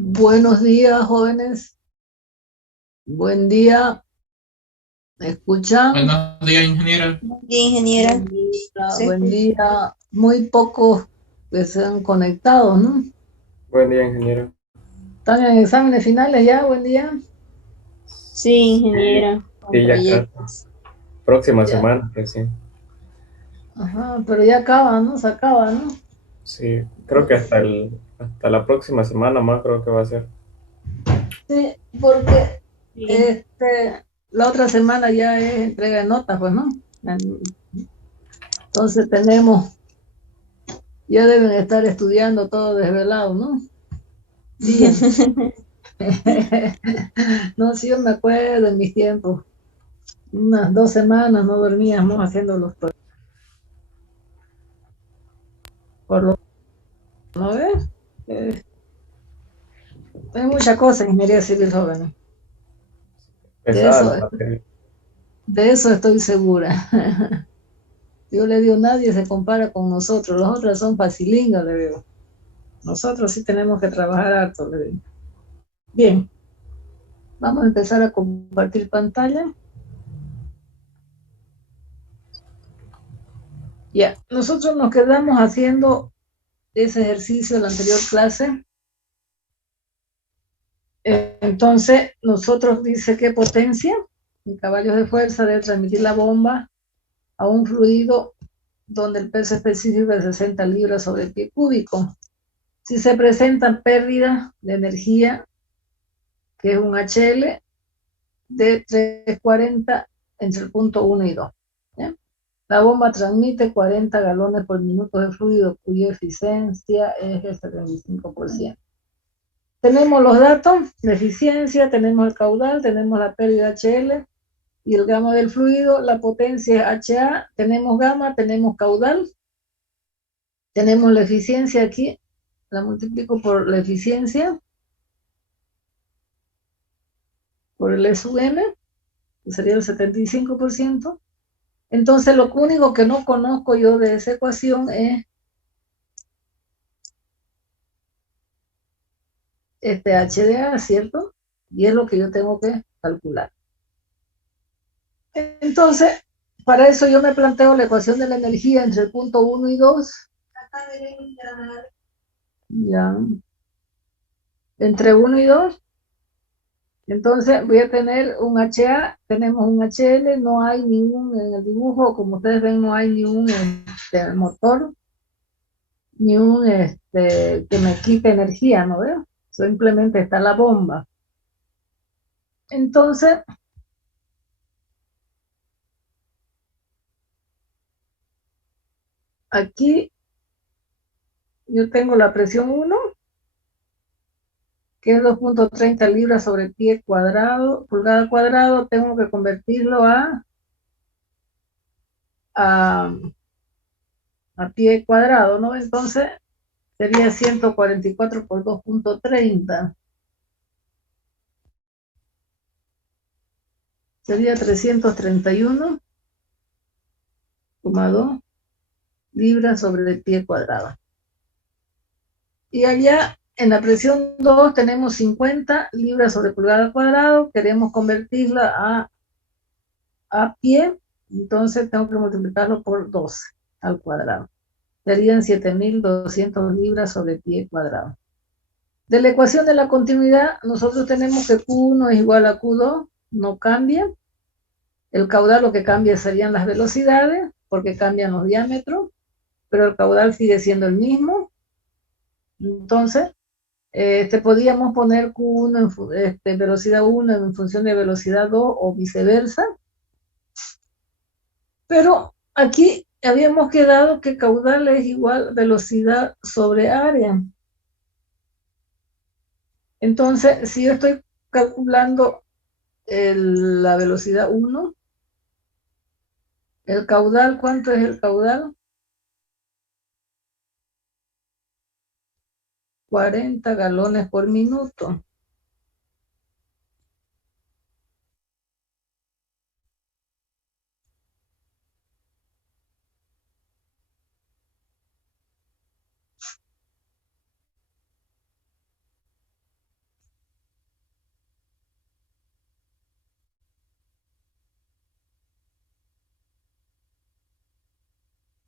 Buenos días, jóvenes. Buen día. ¿Me escuchan? Buenos días, ingeniera. Bien, ingeniera. Buen día, Se buen escucha. día. Muy pocos que se han conectado, ¿no? Buen día, ingeniero. ¿Están en exámenes finales ya? Buen día. Sí, Sí, ingeniera, con sí, ya casi. proyectos. Próxima Ya. semana, recién. Ajá, pero ya acaba, ¿no? Se acaba, ¿no? Sí, creo que hasta la próxima semana más creo que va a ser. Sí, porque Sí. este, la otra semana ya es entrega de notas, pues, ¿no? Entonces ya deben estar estudiando todo desvelado, ¿no? Bien. No, sí, yo me acuerdo en mis tiempos. Unas 2 semanas no dormíamos haciendo los por lo ¿no ves? Eh, hay mucha cosa en ingeniería civil, jóvenes. De Pesada eso, la materia. de eso estoy segura. Yo le digo, nadie se compara con nosotros. Los otros son facilingas, le digo. Nosotros sí tenemos que trabajar harto, le digo. Bien, vamos a empezar a compartir pantalla. Ya, nosotros nos quedamos haciendo ese ejercicio en la anterior clase. Entonces, nosotros dice que potencia en caballos de fuerza debe transmitir la bomba a un fluido donde el peso específico es 60 libras sobre el pie cúbico. Si se presenta pérdida de energía, que es un HL, de 340 entre el punto 1 y 2. ¿Ya? La bomba transmite 40 galones por minuto de fluido, cuya eficiencia es el 75%. Tenemos los datos de eficiencia, tenemos el caudal, tenemos la pérdida HL y el gamma del fluido, la potencia es HA, tenemos gamma, tenemos caudal, tenemos la eficiencia aquí, la multiplico por la eficiencia, por el E sub n, que sería el 75%. Entonces, lo único que no conozco yo de esa ecuación es este HDA, ¿cierto? Y es lo que yo tengo que calcular. Entonces, para eso yo me planteo la ecuación de la energía entre el punto 1 y 2. Ya, entre 1 y 2. Entonces voy a tener un HA, tenemos un HL, no hay ningún, en el dibujo, como ustedes ven, no hay ni un motor, ni un que me quite energía, ¿no veo? Simplemente está la bomba. Entonces, aquí yo tengo la presión 1, que es 2.30 libras sobre pie cuadrado, pulgada cuadrado, tengo que convertirlo a, a pie cuadrado, ¿no? Entonces sería 144 por 2.30, sería 331,2 libras sobre el pie cuadrado. Y allá en la presión 2 tenemos 50 libras sobre pulgada cuadrado, queremos convertirla a pie, entonces tengo que multiplicarlo por 12 al cuadrado. Serían 7.200 libras sobre pie cuadrado. De la ecuación de la continuidad, nosotros tenemos que Q1 es igual a Q2, no cambia. El caudal lo que cambia serían las velocidades, porque cambian los diámetros, pero el caudal sigue siendo el mismo. Entonces, podríamos poner Q1 en velocidad 1 en función de velocidad 2 o viceversa, pero aquí habíamos quedado que caudal es igual velocidad sobre área. Entonces, si yo estoy calculando la velocidad 1, el caudal, ¿cuánto es el caudal? 40 galones por minuto.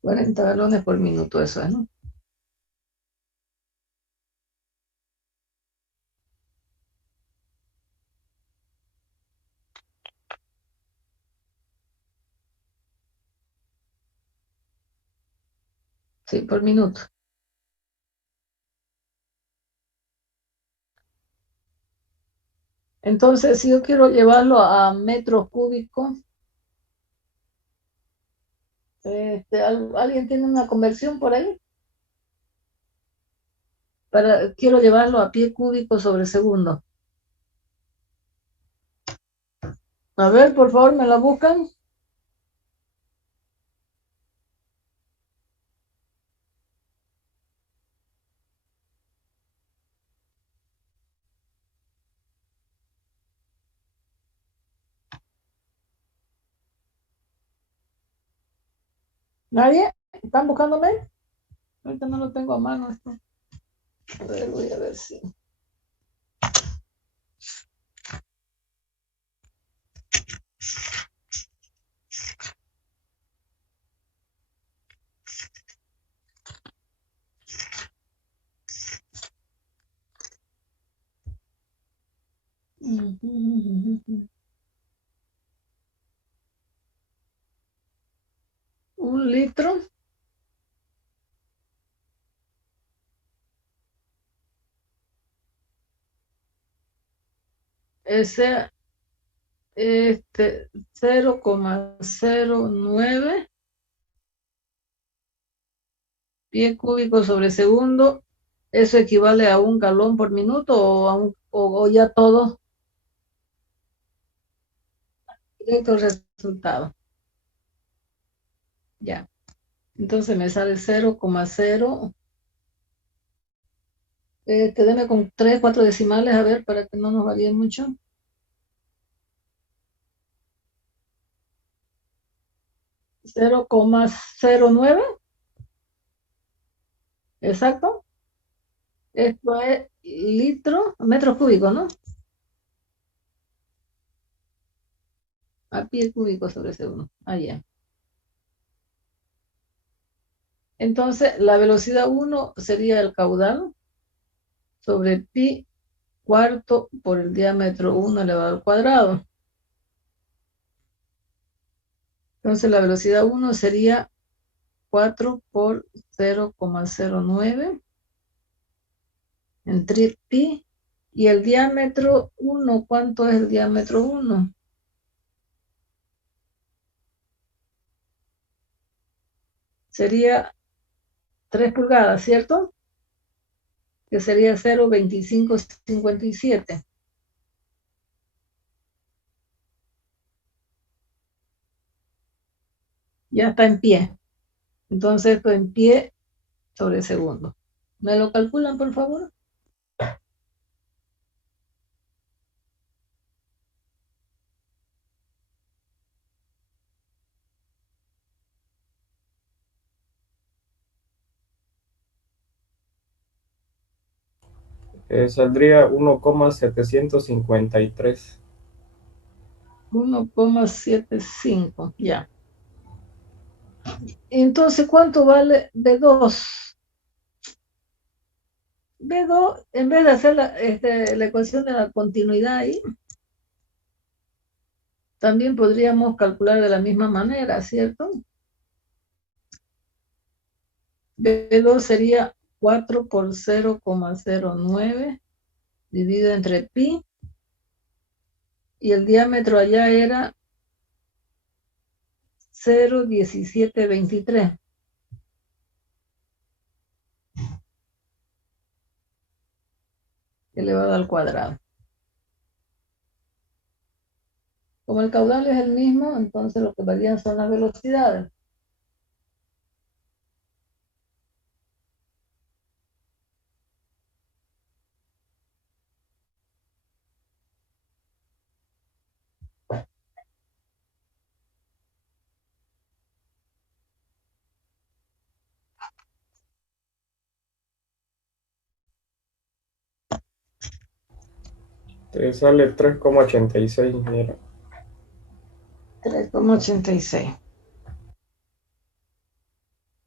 40 galones por minuto, eso es, ¿no? Sí, por minuto. Entonces, si yo quiero llevarlo a metros cúbicos, ¿alguien tiene una conversión por ahí? Quiero llevarlo a pie cúbico sobre segundo. A ver, por favor, ¿me la buscan? ¿Nadie? ¿Están buscándome? Ahorita no lo tengo a mano esto. A ver, voy a ver si. Un litro. Ese, 0,09 pie cúbico sobre segundo. ¿Eso equivale a un galón por minuto o ya todo directo resultado? Ya. Entonces me sale 0,0. Deme con 3, 4 decimales, a ver, para que no nos varíe mucho. 0,09, exacto. Esto es litro, metros cúbicos, ¿no? A pie cúbico sobre segundo. Ah, ya. Entonces, la velocidad 1 sería el caudal sobre pi cuarto por el diámetro 1 elevado al cuadrado. Entonces, la velocidad 1 sería 4 por 0,09 entre pi. Y el diámetro 1, ¿cuánto es el diámetro 1? Sería 3 pulgadas, ¿cierto? Que sería 0,2557. Ya está en pie. Entonces, esto en pie sobre segundo. ¿Me lo calculan, por favor? Saldría 1,753. 1,75, ya. Entonces, ¿cuánto vale B2? B2, en vez de hacer la ecuación de la continuidad ahí, también podríamos calcular de la misma manera, ¿cierto? B2 sería 4 por 0,09 dividido entre pi, y el diámetro allá era 0,1723 elevado al cuadrado. Como el caudal es el mismo, entonces lo que varían son las velocidades. Te sale 3,86, ingeniero. 3,86.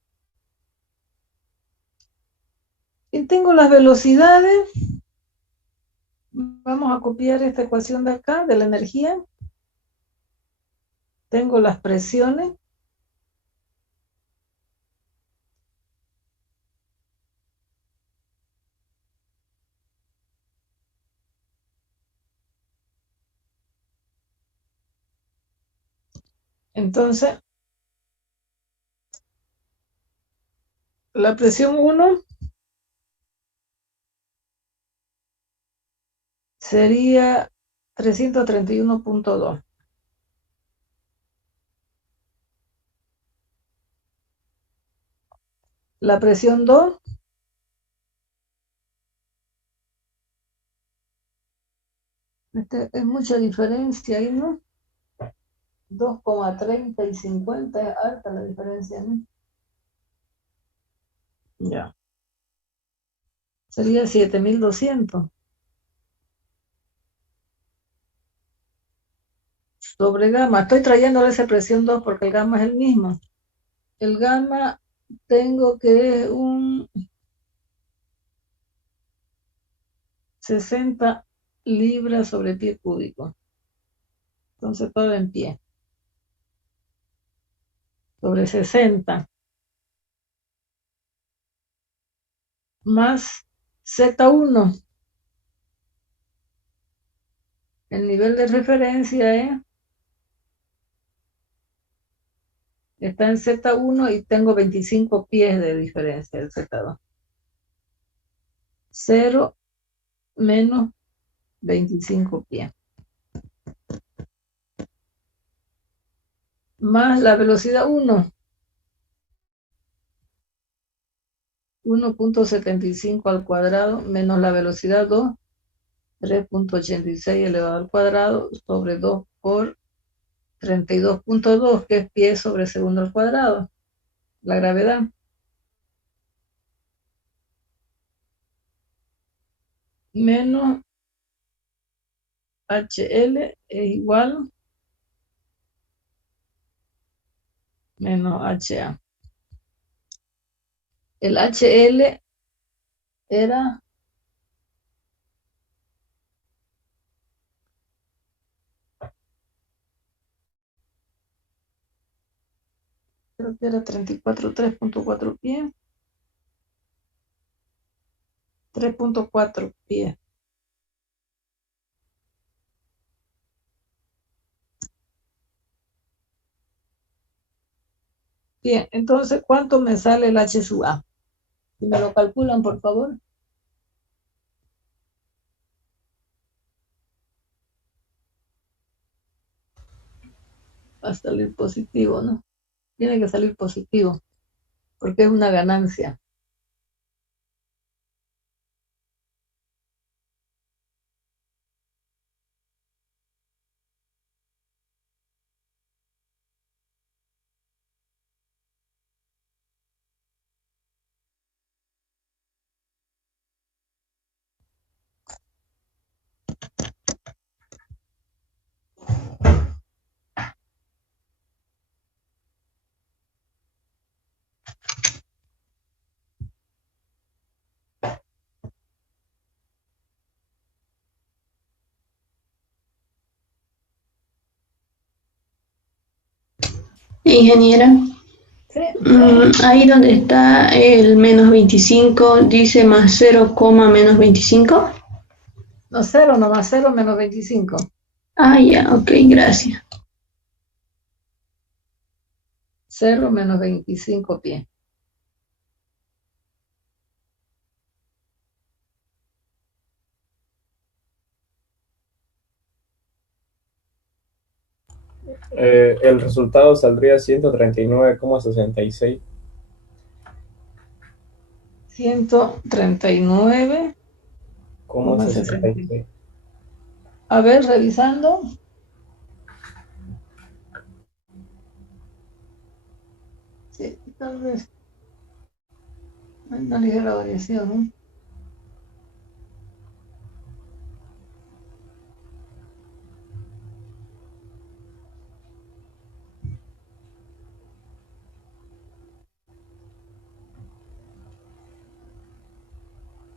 Aquí tengo las velocidades. Vamos a copiar esta ecuación de acá, de la energía. Tengo las presiones. Entonces, la presión 1 sería 331.2. La presión 2 es mucha diferencia ahí, ¿no? 2,30 y 50 es alta la diferencia, ¿no? Ya. Sería 7.200 sobre gamma. Estoy trayéndole esa presión 2 porque el gamma es el mismo. El gamma tengo que es un 60 libras sobre pie cúbico. Entonces todo en pie. Sobre 60. Más Z1. El nivel de referencia está en Z1 y tengo 25 pies de diferencia del Z2. 0 menos 25 pies. Más la velocidad 1.75 al cuadrado, menos la velocidad 2, 3.86 elevado al cuadrado, sobre 2 por 32.2, que es pie sobre segundo al cuadrado. La gravedad. Menos HL es igual menos HA. El HL era creo que era 3.4 pies. 3.4 pies. Bien, entonces, ¿cuánto me sale el H sub A? Si me lo calculan, por favor. Va a salir positivo, ¿no? Tiene que salir positivo, porque es una ganancia. Ingeniera, ¿Sí? ahí donde está el menos 25, dice más 0, menos 25. No, 0 nomás, 0 menos 25. Ah, ya, ok, gracias. 0 menos 25 pies. El resultado saldría 139,66. 139,60. 66. A ver, revisando. Sí, tal vez hay una ligera variación, ¿no?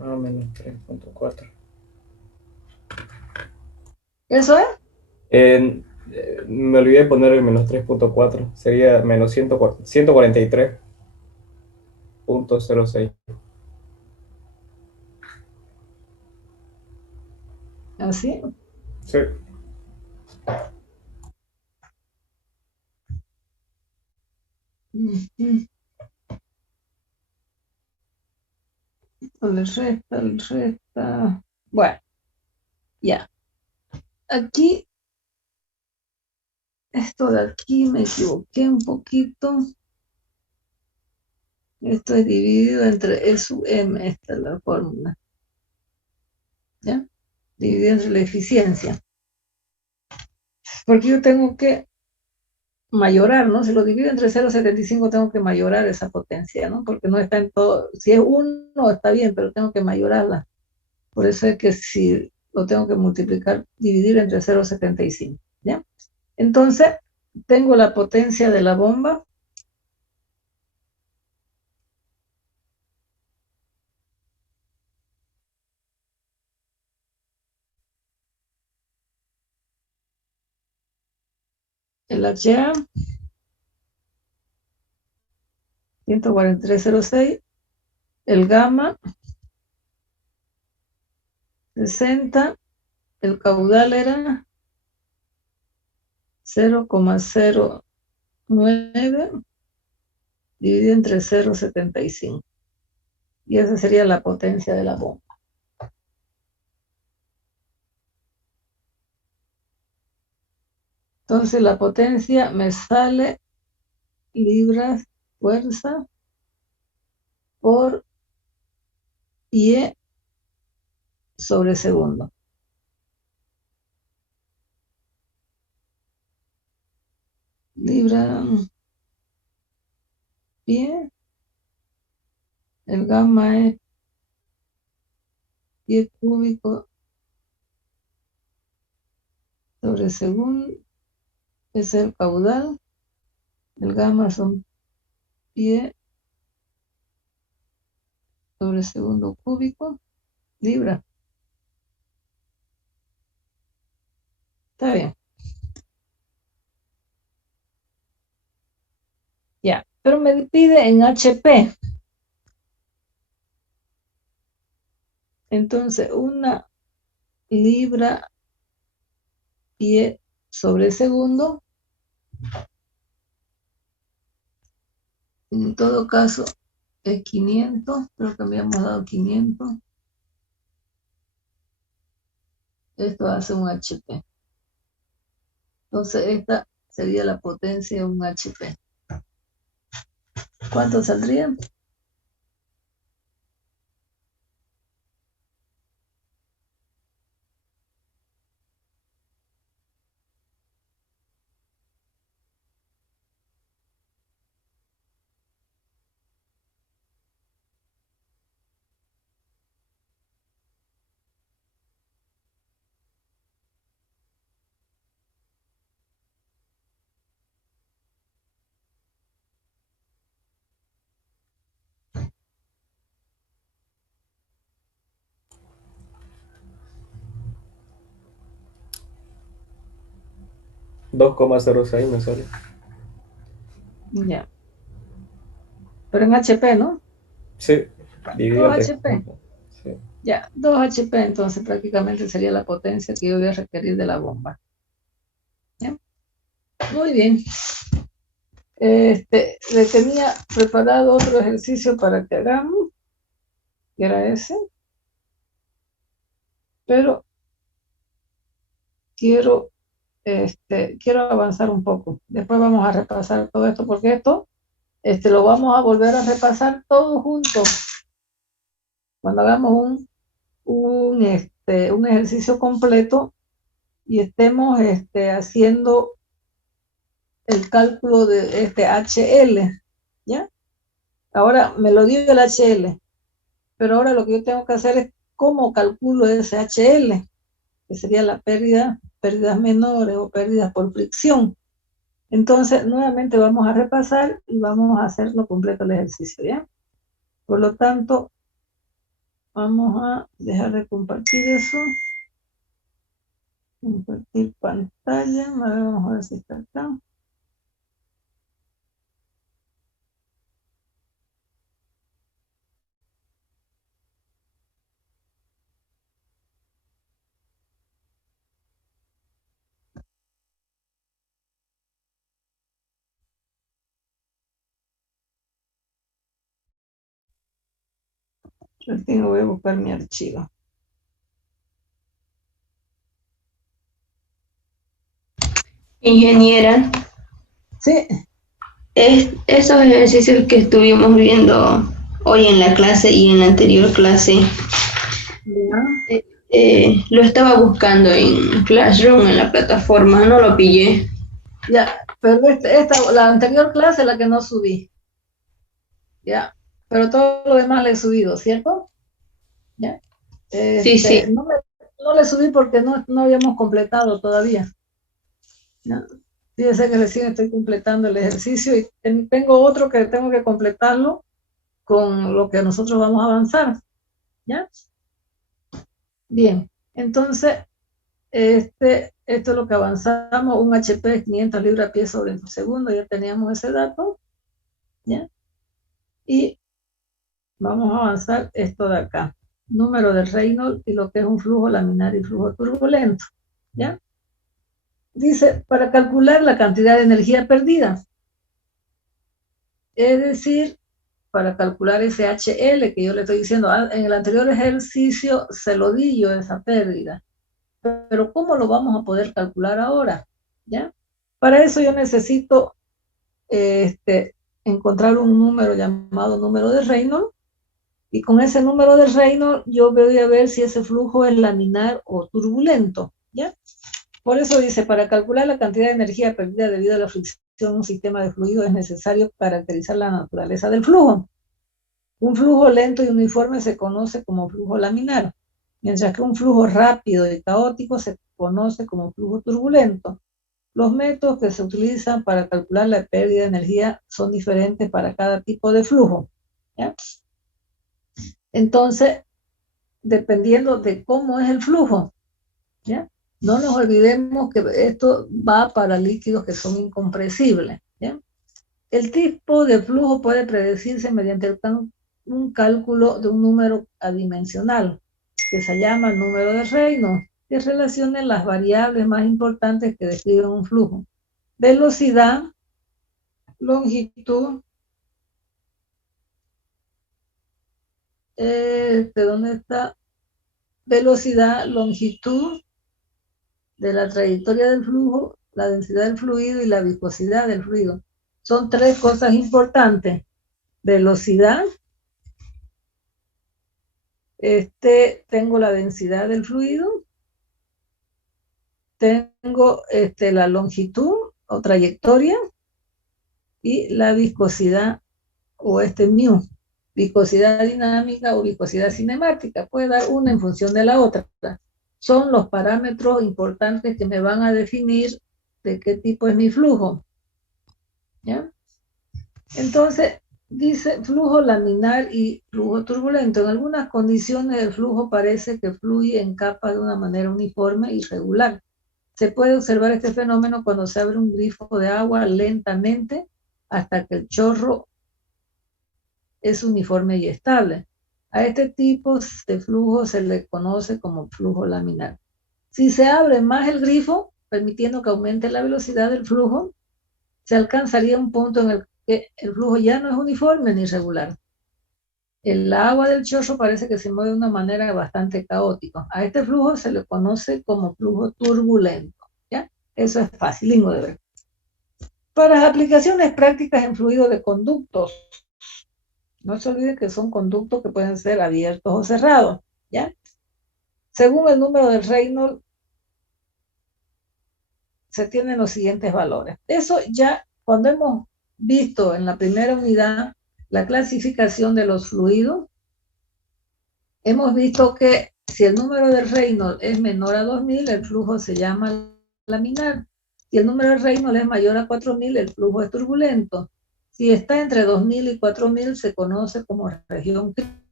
menos 3.4. ¿Eso es? Me olvidé de poner el menos 3.4. Sería menos 143.06. Así. Sí. Ujú. Le resta, le resta. Bueno, ya. Aquí, esto de aquí me equivoqué un poquito. Esto es dividido entre E sub M, esta es la fórmula. ¿Ya? Dividido entre la eficiencia. Porque yo tengo que mayorar, ¿no? Si lo divido entre 0,75 tengo que mayorar esa potencia, ¿no? Porque no está en todo. Si es 1 está bien, pero tengo que mayorarla. Por eso es que si lo tengo que multiplicar, dividir entre 0,75, ¿ya? Entonces, tengo la potencia de la bomba. El HA, 143.06. El gamma, 60. El caudal era 0,09 dividido entre 0,75. Y esa sería la potencia de la bomba. Entonces la potencia me sale libras fuerza por pie sobre segundo. Libra pie. El gamma es pie cúbico sobre segundo. Es el caudal. El gamma son pie sobre segundo cúbico. Libra. Está bien. Ya. Pero me pide en HP. Entonces, una libra pie sobre segundo. En todo caso, es 500. Creo que habíamos dado 500. Esto hace un HP. Entonces, esta sería la potencia de un HP. ¿Cuánto saldría? $2,06 me sale. Ya. Pero en HP, ¿no? Sí, dividido 2 entre HP. Sí. Ya, 2 HP, entonces prácticamente sería la potencia que yo voy a requerir de la bomba. ¿Ya? Muy bien. Le tenía preparado otro ejercicio para que hagamos, que era ese, pero quiero avanzar un poco. Después vamos a repasar todo esto, porque esto lo vamos a volver a repasar todos juntos. Cuando hagamos un ejercicio completo y estemos haciendo el cálculo de este HL, ¿ya? Ahora me lo dio el HL, pero ahora lo que yo tengo que hacer es cómo calculo ese HL, que sería la pérdida, pérdidas menores o pérdidas por fricción. Entonces, nuevamente vamos a repasar y vamos a hacerlo completo el ejercicio, ¿ya? Por lo tanto, Vamos a dejar de compartir eso. Compartir pantalla. A ver, vamos a ver si está acá. Yo voy a buscar mi archivo. Ingeniera, Sí, esos ejercicios que estuvimos viendo hoy en la clase y en la anterior clase, ya. lo estaba buscando en Classroom, en la plataforma, no lo pillé. Ya, pero la anterior clase es la que no subí. Ya, pero todo lo demás le he subido, ¿cierto? Ya. Sí, sí. No le subí porque no habíamos completado todavía. ¿Ya? Fíjense que recién estoy completando el ejercicio y tengo otro que tengo que completarlo con lo que nosotros vamos a avanzar. ¿Ya? Bien, entonces, esto es lo que avanzamos, un HP de 500 libras-pie sobre segundo, ya teníamos ese dato. ¿Ya? Y vamos a avanzar esto de acá. Número de Reynolds y lo que es un flujo laminar y flujo turbulento. ¿Ya? Dice, para calcular la cantidad de energía perdida. Es decir, para calcular ese HL que yo le estoy diciendo, en el anterior ejercicio se lo di yo esa pérdida. Pero ¿cómo lo vamos a poder calcular ahora? ¿Ya? Para eso yo necesito encontrar un número llamado número de Reynolds. Y con ese número de Reynolds yo voy a ver si ese flujo es laminar o turbulento, ¿ya? Por eso dice, para calcular la cantidad de energía perdida debido a la fricción en un sistema de fluido es necesario caracterizar la naturaleza del flujo. Un flujo lento y uniforme se conoce como flujo laminar, mientras que un flujo rápido y caótico se conoce como flujo turbulento. Los métodos que se utilizan para calcular la pérdida de energía son diferentes para cada tipo de flujo, ¿ya? Entonces, dependiendo de cómo es el flujo, ¿ya? No nos olvidemos que esto va para líquidos que son incompresibles, ¿ya? El tipo de flujo puede predecirse mediante un cálculo de un número adimensional, que se llama número de Reynolds, que relaciona las variables más importantes que describen un flujo. Velocidad, longitud, ¿dónde está? Velocidad, longitud de la trayectoria del flujo, la densidad del fluido y la viscosidad del fluido. Son tres cosas importantes. Velocidad, tengo la densidad del fluido, tengo la longitud o trayectoria y la viscosidad o mu, viscosidad dinámica o viscosidad cinemática. Puede dar una en función de la otra. Son los parámetros importantes que me van a definir de qué tipo es mi flujo. ¿Ya? Entonces, dice flujo laminar y flujo turbulento. En algunas condiciones el flujo parece que fluye en capas de una manera uniforme y regular. Se puede observar este fenómeno cuando se abre un grifo de agua lentamente hasta que el chorro es uniforme y estable. A este tipo de flujo se le conoce como flujo laminar. Si se abre más el grifo, permitiendo que aumente la velocidad del flujo, se alcanzaría un punto en el que el flujo ya no es uniforme ni regular. El agua del chorro parece que se mueve de una manera bastante caótica. A este flujo se le conoce como flujo turbulento. ¿Ya? Eso es facilísimo de ver. Para las aplicaciones prácticas en fluido de conductos, no se olviden que son conductos que pueden ser abiertos o cerrados. ¿Ya? Según el número de Reynolds, se tienen los siguientes valores. Eso ya cuando hemos visto en la primera unidad la clasificación de los fluidos, hemos visto que si el número de Reynolds es menor a 2000, el flujo se llama laminar. Si el número de Reynolds es mayor a 4000, el flujo es turbulento. Si está entre 2000 y 4000, se conoce como región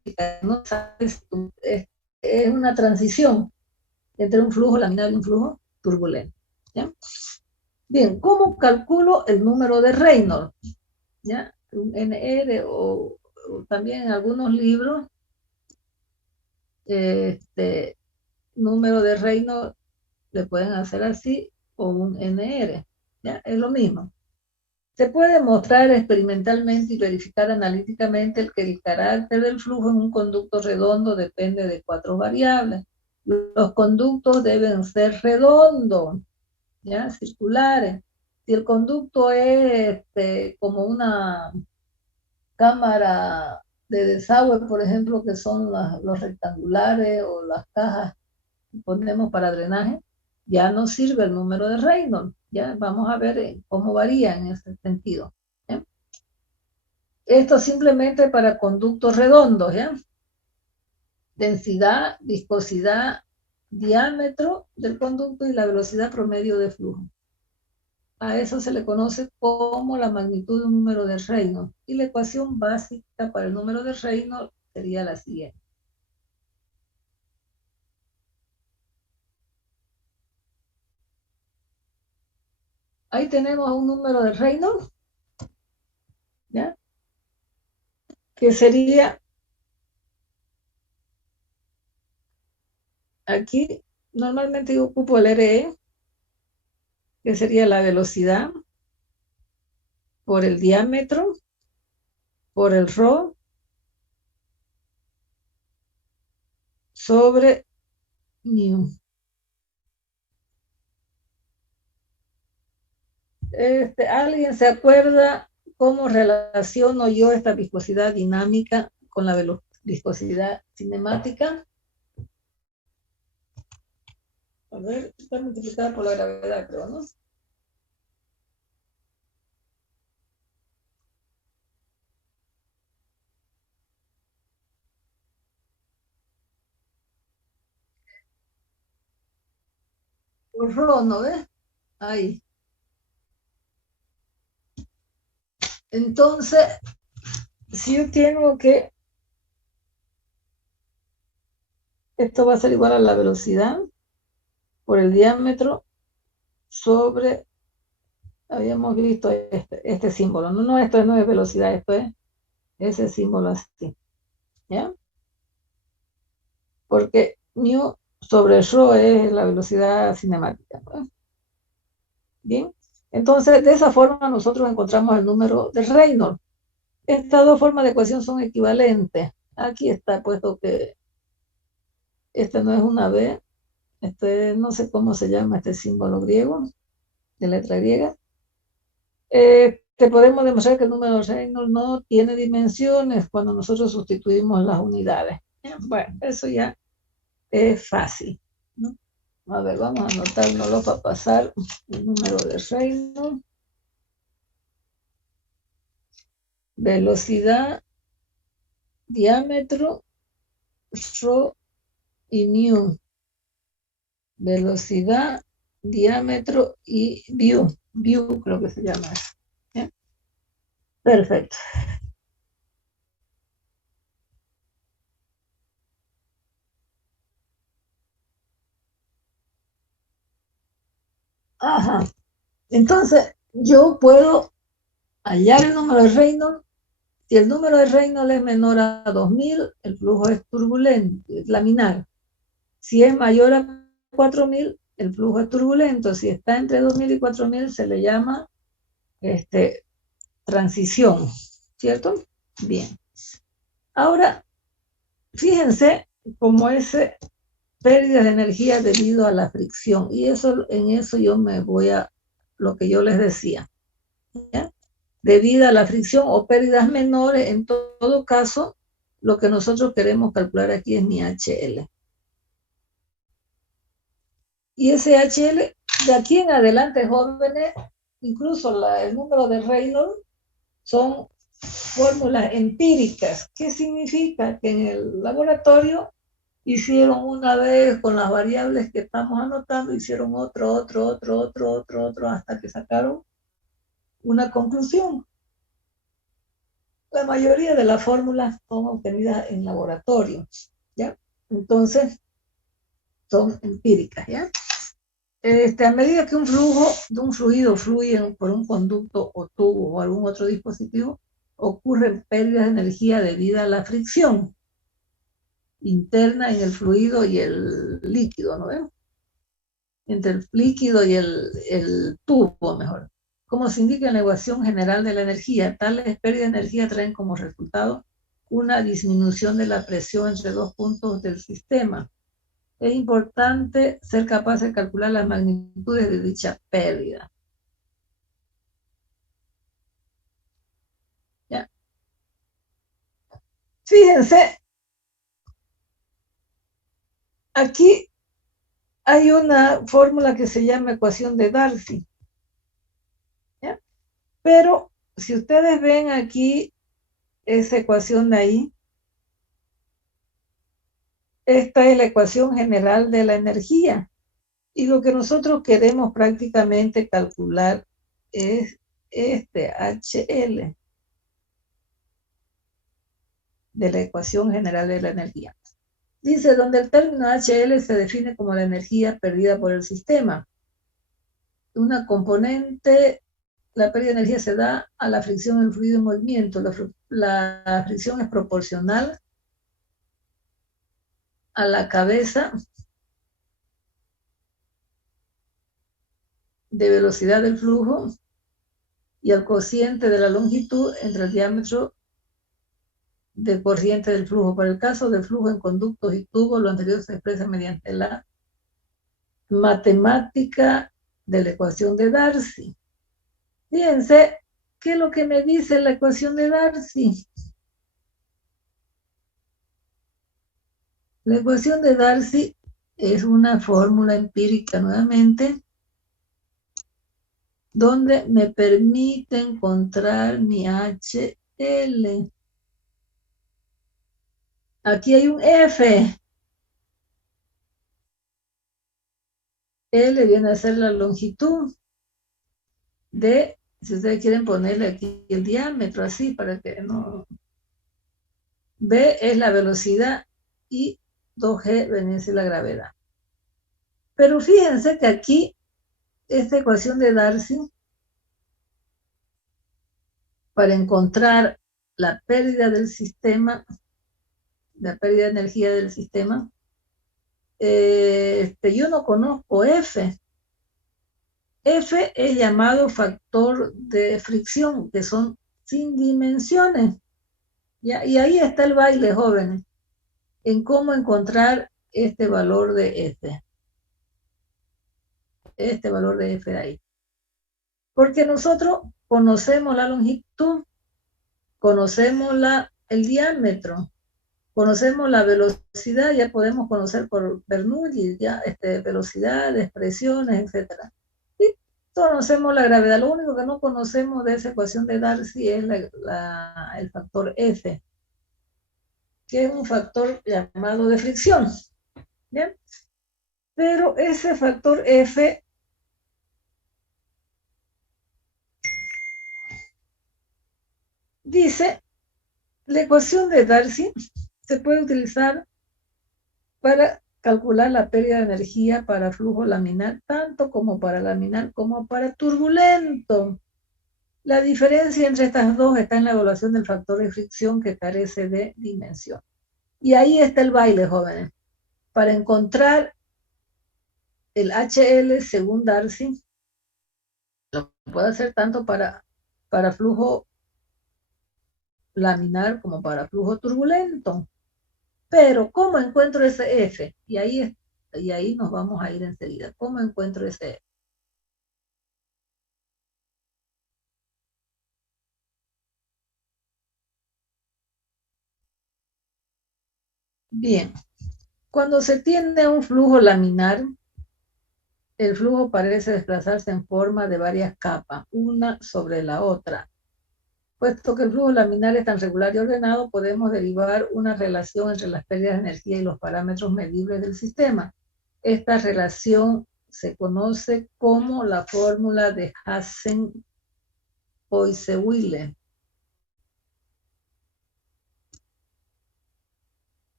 no sabes, es una transición entre un flujo laminar y un flujo turbulento. ¿Ya? Bien, ¿cómo calculo el número de Reynolds? ¿Ya? Un NR o también en algunos libros, número de Reynolds le pueden hacer así o un NR. ¿Ya? Es lo mismo. Se puede mostrar experimentalmente y verificar analíticamente que el carácter del flujo en un conducto redondo depende de 4 variables. Los conductos deben ser redondos, ¿ya? Circulares. Si el conducto es como una cámara de desagüe, por ejemplo, que son los rectangulares o las cajas que ponemos para drenaje, ya no sirve el número de Reynolds. Ya vamos a ver cómo varía en ese sentido. ¿Ya? Esto simplemente para conductos redondos, ¿ya? Densidad, viscosidad, diámetro del conducto y la velocidad promedio de flujo. A eso se le conoce como la magnitud de un número de Reynolds. Y la ecuación básica para el número de Reynolds sería la siguiente. Ahí tenemos un número de Reynolds, ¿ya? Que sería, aquí normalmente yo ocupo el RE, que sería la velocidad por el diámetro, por el ρ, sobre μ. ¿Alguien se acuerda cómo relaciono yo esta viscosidad dinámica con la viscosidad cinemática? A ver, está multiplicada por la gravedad, creo, ¿no? Por ρ, ¿no ves? Ahí. Entonces, si yo tengo que, esto va a ser igual a la velocidad por el diámetro sobre, habíamos visto este símbolo. No, esto no es velocidad, esto es ese símbolo así. ¿Ya? Porque μ sobre ρ es la velocidad cinemática, ¿no? Bien, entonces de esa forma nosotros encontramos el número de Reynolds. Estas dos formas de ecuación son equivalentes. Aquí está puesto que esta no es una B, no sé cómo se llama este símbolo griego, de letra griega. Podemos demostrar que el número de Reynolds no tiene dimensiones cuando nosotros sustituimos las unidades. Bueno, eso ya es fácil, ¿no? A ver, vamos a anotárnoslo para pasar el número de Reynolds. Velocidad, diámetro, ρ y μ. Velocidad, diámetro y view. View creo que se llama eso. ¿Sí? Perfecto. Ajá. Entonces, yo puedo hallar el número de Reynolds. Si el número de Reynolds es menor a 2000, el flujo es turbulento, es laminar. Si es mayor a 4000, el flujo es turbulento. Si está entre 2000 y 4000, se le llama transición, ¿cierto? Bien. Ahora, fíjense cómo es pérdida de energía debido a la fricción. Y en eso yo me voy a lo que yo les decía. ¿Ya? Debido a la fricción o pérdidas menores, en todo caso, lo que nosotros queremos calcular aquí es mi HL. Y ese HL, de aquí en adelante, jóvenes, incluso el número de Reynolds, son fórmulas empíricas. ¿Qué significa? Que en el laboratorio hicieron una vez con las variables que estamos anotando, hicieron otro, hasta que sacaron una conclusión. La mayoría de las fórmulas son obtenidas en laboratorio, ¿ya? Entonces, son empíricas, ¿ya? A medida que un flujo de un fluido fluye por un conducto o tubo o algún otro dispositivo, ocurren pérdidas de energía debido a la fricción interna en el fluido y el líquido, ¿no ven? Entre el líquido y el tubo, mejor. Como se indica en la ecuación general de la energía, tales pérdidas de energía traen como resultado una disminución de la presión entre dos puntos del sistema. Es importante ser capaz de calcular las magnitudes de dicha pérdida. ¿Ya? Fíjense, aquí hay una fórmula que se llama ecuación de Darcy. ¿Ya? Pero si ustedes ven aquí esa ecuación de ahí, esta es la ecuación general de la energía. Y lo que nosotros queremos prácticamente calcular es este HL de la ecuación general de la energía. Dice, donde el término HL se define como la energía perdida por el sistema. Una componente, la pérdida de energía se da a la fricción del fluido en movimiento. La fricción es proporcional a la cabeza de velocidad del flujo y al cociente de la longitud entre el diámetro de corriente del flujo. Para el caso del flujo en conductos y tubos, lo anterior se expresa mediante la matemática de la ecuación de Darcy. Fíjense, ¿qué es lo que me dice la ecuación de Darcy? La ecuación de Darcy es una fórmula empírica nuevamente, donde me permite encontrar mi HL. Aquí hay un F. L viene a ser la longitud de, si ustedes quieren ponerle aquí el diámetro, así para que no. B es la velocidad y 2G viene a ser la gravedad. Pero fíjense que aquí, esta ecuación de Darcy, para encontrar la pérdida del sistema, la pérdida de energía del sistema, yo no conozco F. F es llamado factor de fricción, que son sin dimensiones. ¿Ya? Y ahí está el baile, jóvenes, en cómo encontrar este valor de F. Este valor de F ahí. Porque nosotros conocemos la longitud, conocemos el diámetro, conocemos la velocidad, ya podemos conocer por Bernoulli, ya, velocidades, presiones, etc. Y conocemos la gravedad. Lo único que no conocemos de esa ecuación de Darcy es el factor F, que es un factor llamado de fricción. ¿Bien? Pero ese factor F dice, la ecuación de Darcy se puede utilizar para calcular la pérdida de energía para flujo laminar, tanto como para laminar como para turbulento. La diferencia entre estas dos está en la evaluación del factor de fricción, que carece de dimensión. Y ahí está el baile, jóvenes. Para encontrar el HL según Darcy, lo puede hacer tanto para flujo laminar como para flujo turbulento. Pero, ¿cómo encuentro ese F? Y ahí nos vamos a ir enseguida. ¿Cómo encuentro ese F? Bien, cuando se tiene un flujo laminar, el flujo parece desplazarse en forma de varias capas, una sobre la otra. Puesto que el flujo laminar es tan regular y ordenado, podemos derivar una relación entre las pérdidas de energía y los parámetros medibles del sistema. Esta relación se conoce como la fórmula de Hassen-Poiseuille.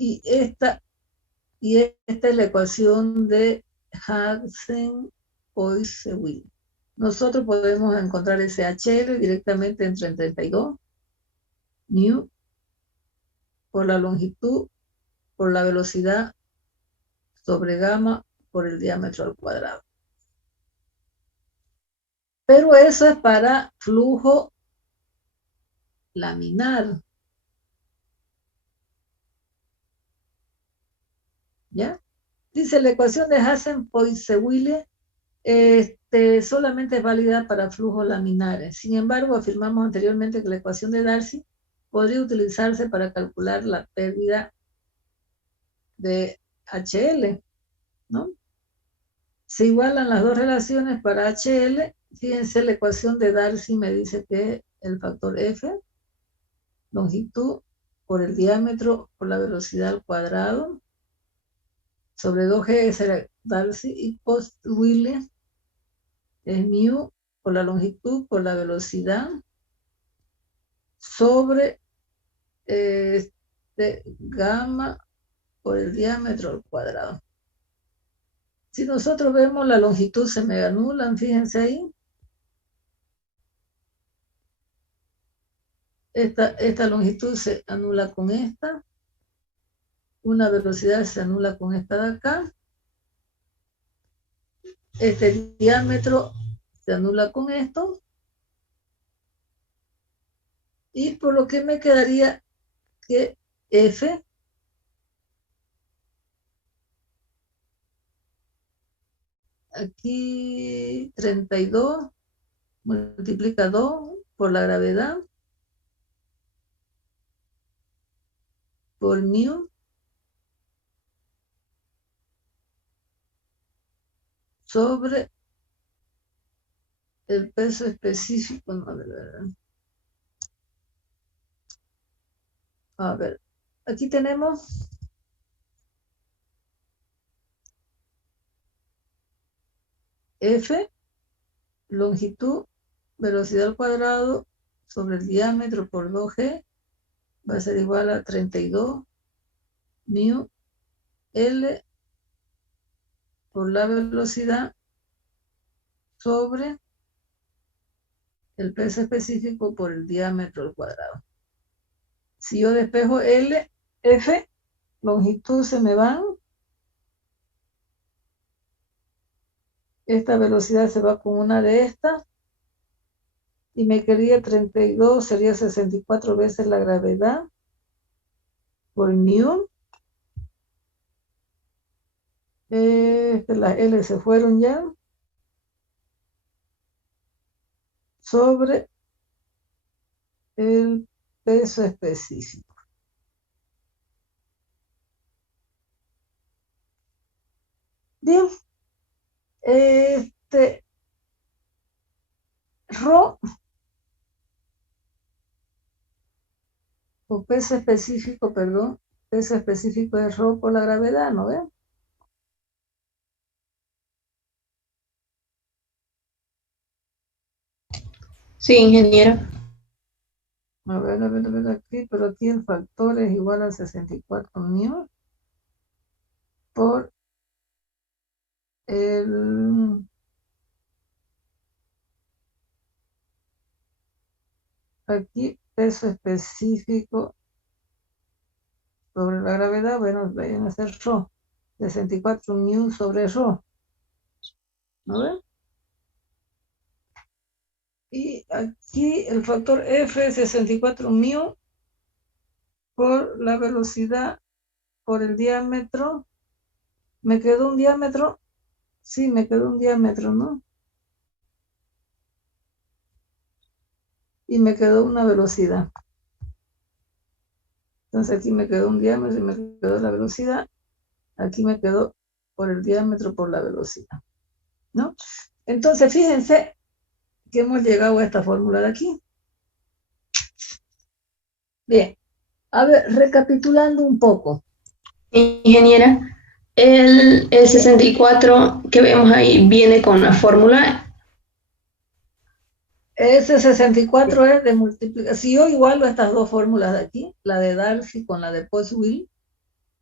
Y esta es la ecuación de Hansen-Poiseuille. Nosotros podemos encontrar ese HL directamente entre 32 mu por la longitud por la velocidad sobre gamma por el diámetro al cuadrado. Pero eso es para flujo laminar. ¿Ya? Dice la ecuación de Hansen-Poiseuille solamente es válida para flujos laminares. Sin embargo, afirmamos anteriormente que la ecuación de Darcy podría utilizarse para calcular la pérdida de HL, ¿no? Se igualan las dos relaciones para HL. Fíjense, la ecuación de Darcy me dice que el factor F, longitud por el diámetro por la velocidad al cuadrado, sobre 2G es Darcy, y Poiseuille es mu por la longitud por la velocidad sobre gamma por el diámetro al cuadrado. Si nosotros vemos la longitud se me anulan, fíjense ahí. Esta longitud se anula con esta. Una velocidad se anula con esta de acá. Este diámetro se anula con esto. Y por lo que me quedaría que F aquí 32 multiplica 2 por la gravedad por mu sobre el peso específico. No, a ver, aquí tenemos F, longitud, velocidad al cuadrado sobre el diámetro por 2G, va a ser igual a 32 mu L por la velocidad sobre el peso específico por el diámetro al cuadrado. Si yo despejo L, F, longitud se me van. Esta velocidad se va con una de estas. Y me quedaría 32, sería 64 veces la gravedad por mu. Las L se fueron ya. Sobre el peso específico. Bien. Rho o peso específico, perdón, peso específico es Rho por la gravedad, ¿no ven? Sí, ingeniero. A ver aquí, pero aquí el factor es igual a 64 mu por el aquí peso específico sobre la gravedad, bueno, vayan a ser Rho, 64 mu sobre Rho, ¿no ven? Y aquí el factor F es 64 mu por la velocidad por el diámetro. ¿Me quedó un diámetro? Sí, me quedó un diámetro, ¿no? Y me quedó una velocidad. Entonces aquí me quedó un diámetro y me quedó la velocidad. Aquí me quedó por el diámetro por la velocidad, ¿no? Entonces fíjense que hemos llegado a esta fórmula de aquí. Bien, a ver, recapitulando un poco. Ingeniera, el 64 que vemos ahí viene con la fórmula. Ese 64 es de multiplicación. Si yo igualo estas dos fórmulas de aquí, la de Darcy con la de Poiseuille,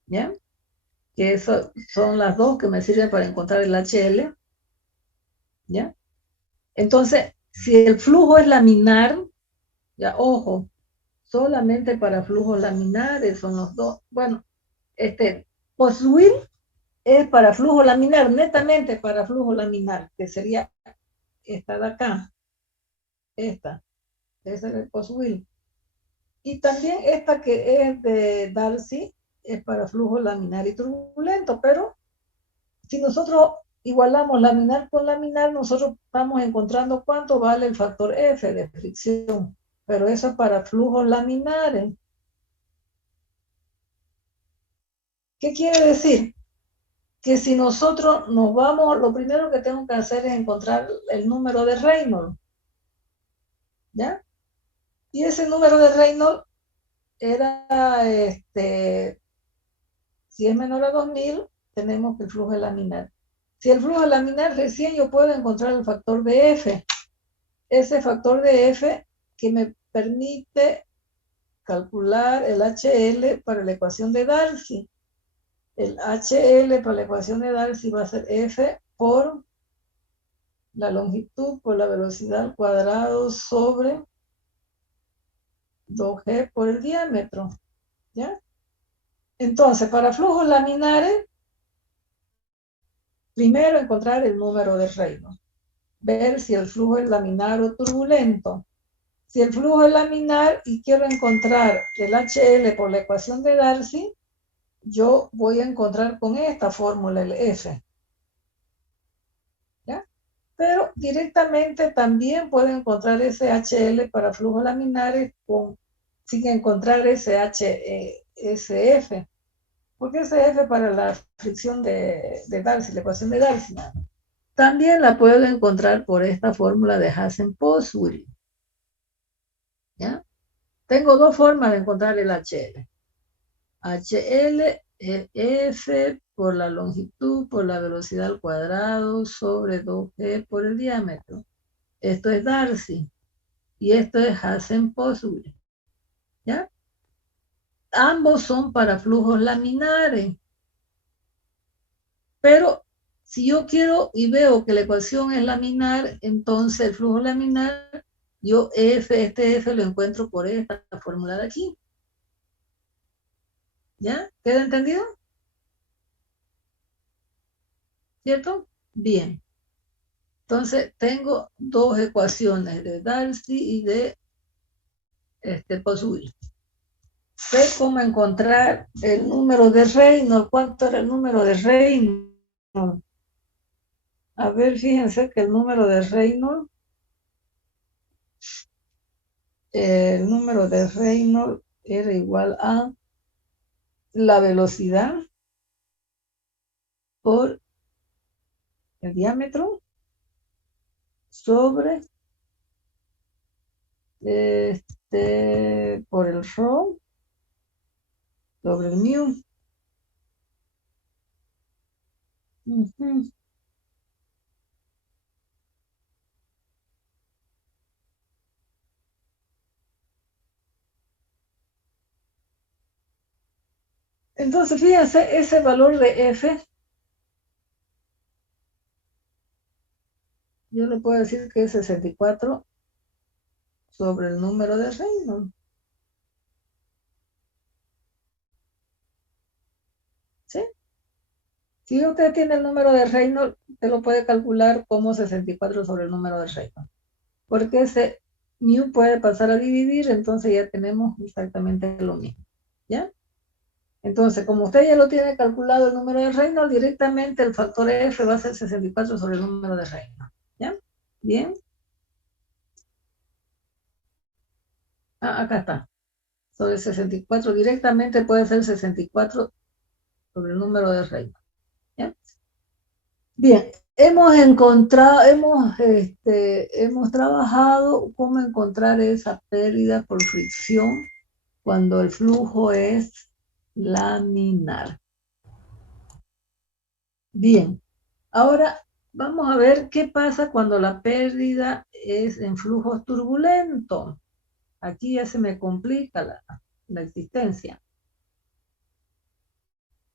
¿ya? Que eso son las dos que me sirven para encontrar el HL, ¿ya? Entonces, si el flujo es laminar, ya, ojo, solamente para flujos laminares son los dos. Bueno, Post-Will es para flujo laminar, netamente para flujo laminar, que sería esta de acá, esa es el Post-Will. Y también esta que es de Darcy es para flujo laminar y turbulento, pero si nosotros igualamos laminar con laminar, nosotros estamos encontrando cuánto vale el factor F de fricción, pero eso es para flujos laminares. ¿Qué quiere decir? Que si nosotros nos vamos, lo primero que tengo que hacer es encontrar el número de Reynolds, ¿ya? Y ese número de Reynolds era, si es menor a 2000, tenemos que el flujo es laminar. Si el flujo es laminar, recién yo puedo encontrar el factor de F. Ese factor de F que me permite calcular el HL para la ecuación de Darcy. El HL para la ecuación de Darcy va a ser F por la longitud por la velocidad al cuadrado sobre 2G por el diámetro, ¿ya? Entonces, para flujos laminares, primero encontrar el número de Reynolds, ver si el flujo es laminar o turbulento. Si el flujo es laminar y quiero encontrar el HL por la ecuación de Darcy, yo voy a encontrar con esta fórmula el F, ¿ya? Pero directamente también puedo encontrar ese HL para flujos laminares sin encontrar ese F. Porque ese F para la fricción de Darcy, la ecuación de Darcy. También la puedo encontrar por esta fórmula de Hazen-Poiseuille, ¿ya? Tengo dos formas de encontrar el HL. HL es F por la longitud por la velocidad al cuadrado sobre 2G por el diámetro. Esto es Darcy y esto es Hazen-Poiseuille, ¿ya? Ambos son para flujos laminares, pero si yo quiero y veo que la ecuación es laminar, entonces el flujo laminar, yo este F lo encuentro por esta fórmula de aquí. ¿Ya? ¿Queda entendido? ¿Cierto? Bien. Entonces tengo dos ecuaciones de Darcy y de Poiseuille. Sé cómo encontrar el número de Reynolds. ¿Cuánto era el número de Reynolds? A ver, fíjense que el número de Reynolds, era igual a la velocidad por el diámetro sobre por el rho sobre el mu. Entonces, fíjense, ese valor de F, yo le puedo decir que es 64 sobre el número de Reynolds. ¿Sí? Si usted tiene el número de Reynolds, usted lo puede calcular como 64 sobre el número de Reynolds. Porque ese mu puede pasar a dividir, entonces ya tenemos exactamente lo mismo. ¿Ya? Entonces, como usted ya lo tiene calculado el número de Reynolds, directamente el factor F va a ser 64 sobre el número de Reynolds. ¿Ya? Bien. Acá está. Sobre 64 directamente puede ser 64 sobre el número de Reynolds. ¿Ya? Bien, hemos trabajado cómo encontrar esa pérdida por fricción cuando el flujo es laminar. Bien, ahora vamos a ver qué pasa cuando la pérdida es en flujos turbulentos. Aquí ya se me complica la existencia.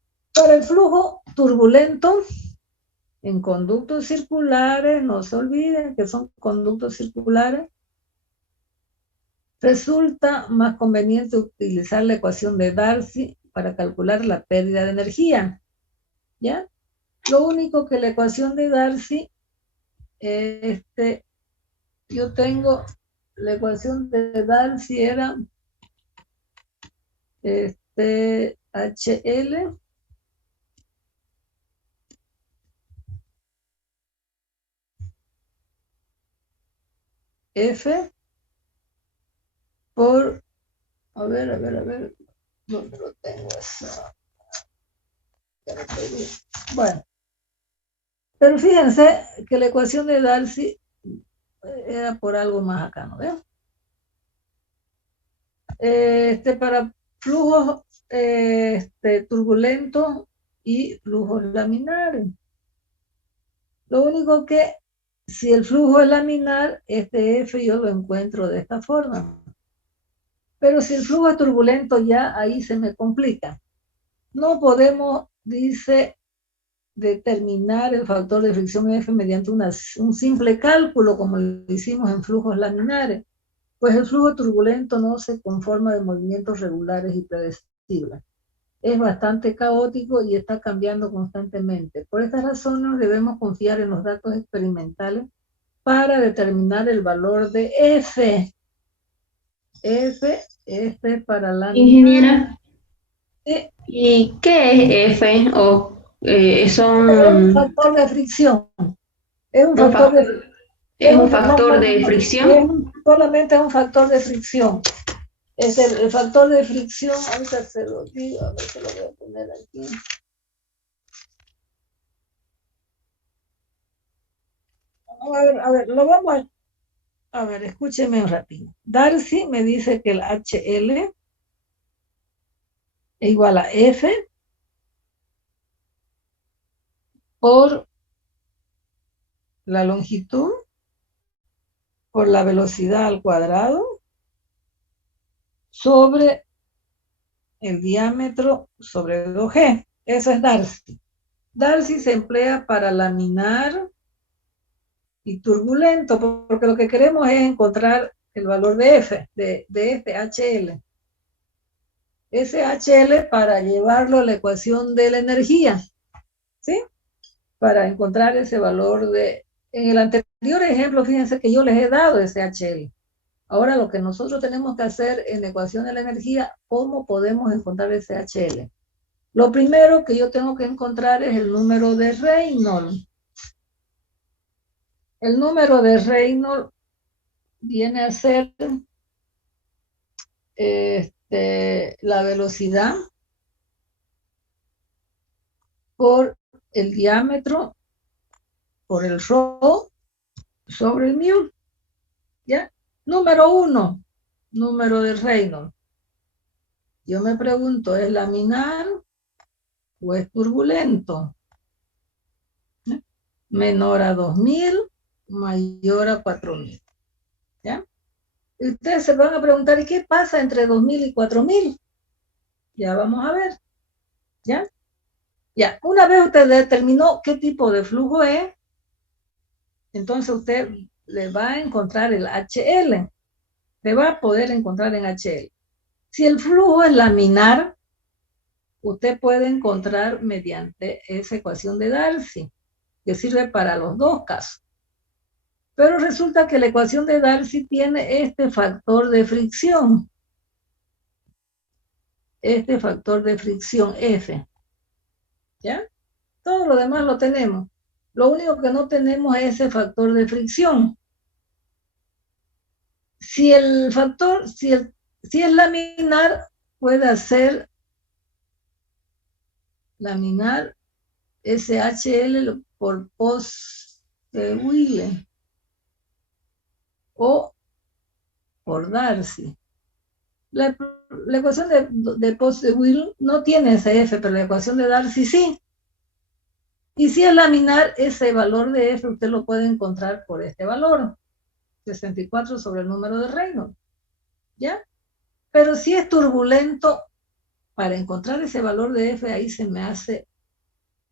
el flujo turbulento en conductos circulares, no se olviden que son conductos circulares, resulta más conveniente utilizar la ecuación de Darcy para calcular la pérdida de energía, ¿ya? Lo único que la ecuación de Darcy, yo tengo, la ecuación de Darcy era HL F por, a ver, ¿dónde lo tengo eso? Bueno, pero fíjense que la ecuación de Darcy era por algo más acá, ¿no ven? Para flujos turbulentos y flujos laminares. Lo único que si el flujo es laminar, este F yo lo encuentro de esta forma. Pero si el flujo es turbulento, ya ahí se me complica. No podemos, dice, determinar el factor de fricción F mediante un simple cálculo, como lo hicimos en flujos laminares, pues el flujo turbulento no se conforma de movimientos regulares y predecibles. Es bastante caótico y está cambiando constantemente. Por estas razones debemos confiar en los datos experimentales para determinar el valor de F. F para la... Ingeniera, Sí. ¿y qué es F? Es un factor de fricción. Es un factor de fricción. Solamente es un factor de fricción. Es el factor de fricción, ahorita se lo digo, a ver si lo voy a poner aquí. A ver, lo vamos a ver, escúcheme un ratito. Darcy me dice que el HL es igual a F por la longitud por la velocidad al cuadrado sobre el diámetro sobre 2G. Eso es Darcy. Darcy se emplea para laminar y turbulento, porque lo que queremos es encontrar el valor de F, de este HL. Ese HL para llevarlo a la ecuación de la energía, ¿sí? Para encontrar ese valor de... En el anterior ejemplo, fíjense que yo les he dado ese HL. Ahora lo que nosotros tenemos que hacer en la ecuación de la energía, ¿cómo podemos encontrar ese HL? Lo primero que yo tengo que encontrar es el número de Reynolds. El número de Reynolds viene a ser la velocidad por el diámetro, por el ρ sobre el μ. ¿Ya? Número 1, número de Reynolds. Yo me pregunto, ¿es laminar o es turbulento? Menor a 2000, mayor a 4000. ¿Ya? Y ustedes se van a preguntar, ¿y qué pasa entre 2000 y 4000? Ya vamos a ver. ¿Ya? Ya, una vez usted determinó qué tipo de flujo es, entonces usted le va a encontrar el HL. Le va a poder encontrar en HL. Si el flujo es laminar, usted puede encontrar mediante esa ecuación de Darcy, que sirve para los dos casos. Pero resulta que la ecuación de Darcy tiene este factor de fricción. Este factor de fricción F. ¿Ya? Todo lo demás lo tenemos. Lo único que no tenemos es ese factor de fricción. Si el factor, si es laminar, puede hacer laminar SHL por Post-Wille o por Darcy. La ecuación de Post-Wille no tiene ese F, pero la ecuación de Darcy sí. Y si es laminar, ese valor de F usted lo puede encontrar por este valor, 64 sobre el número de Reynolds. ¿Ya? Pero si es turbulento, para encontrar ese valor de F, ahí se me hace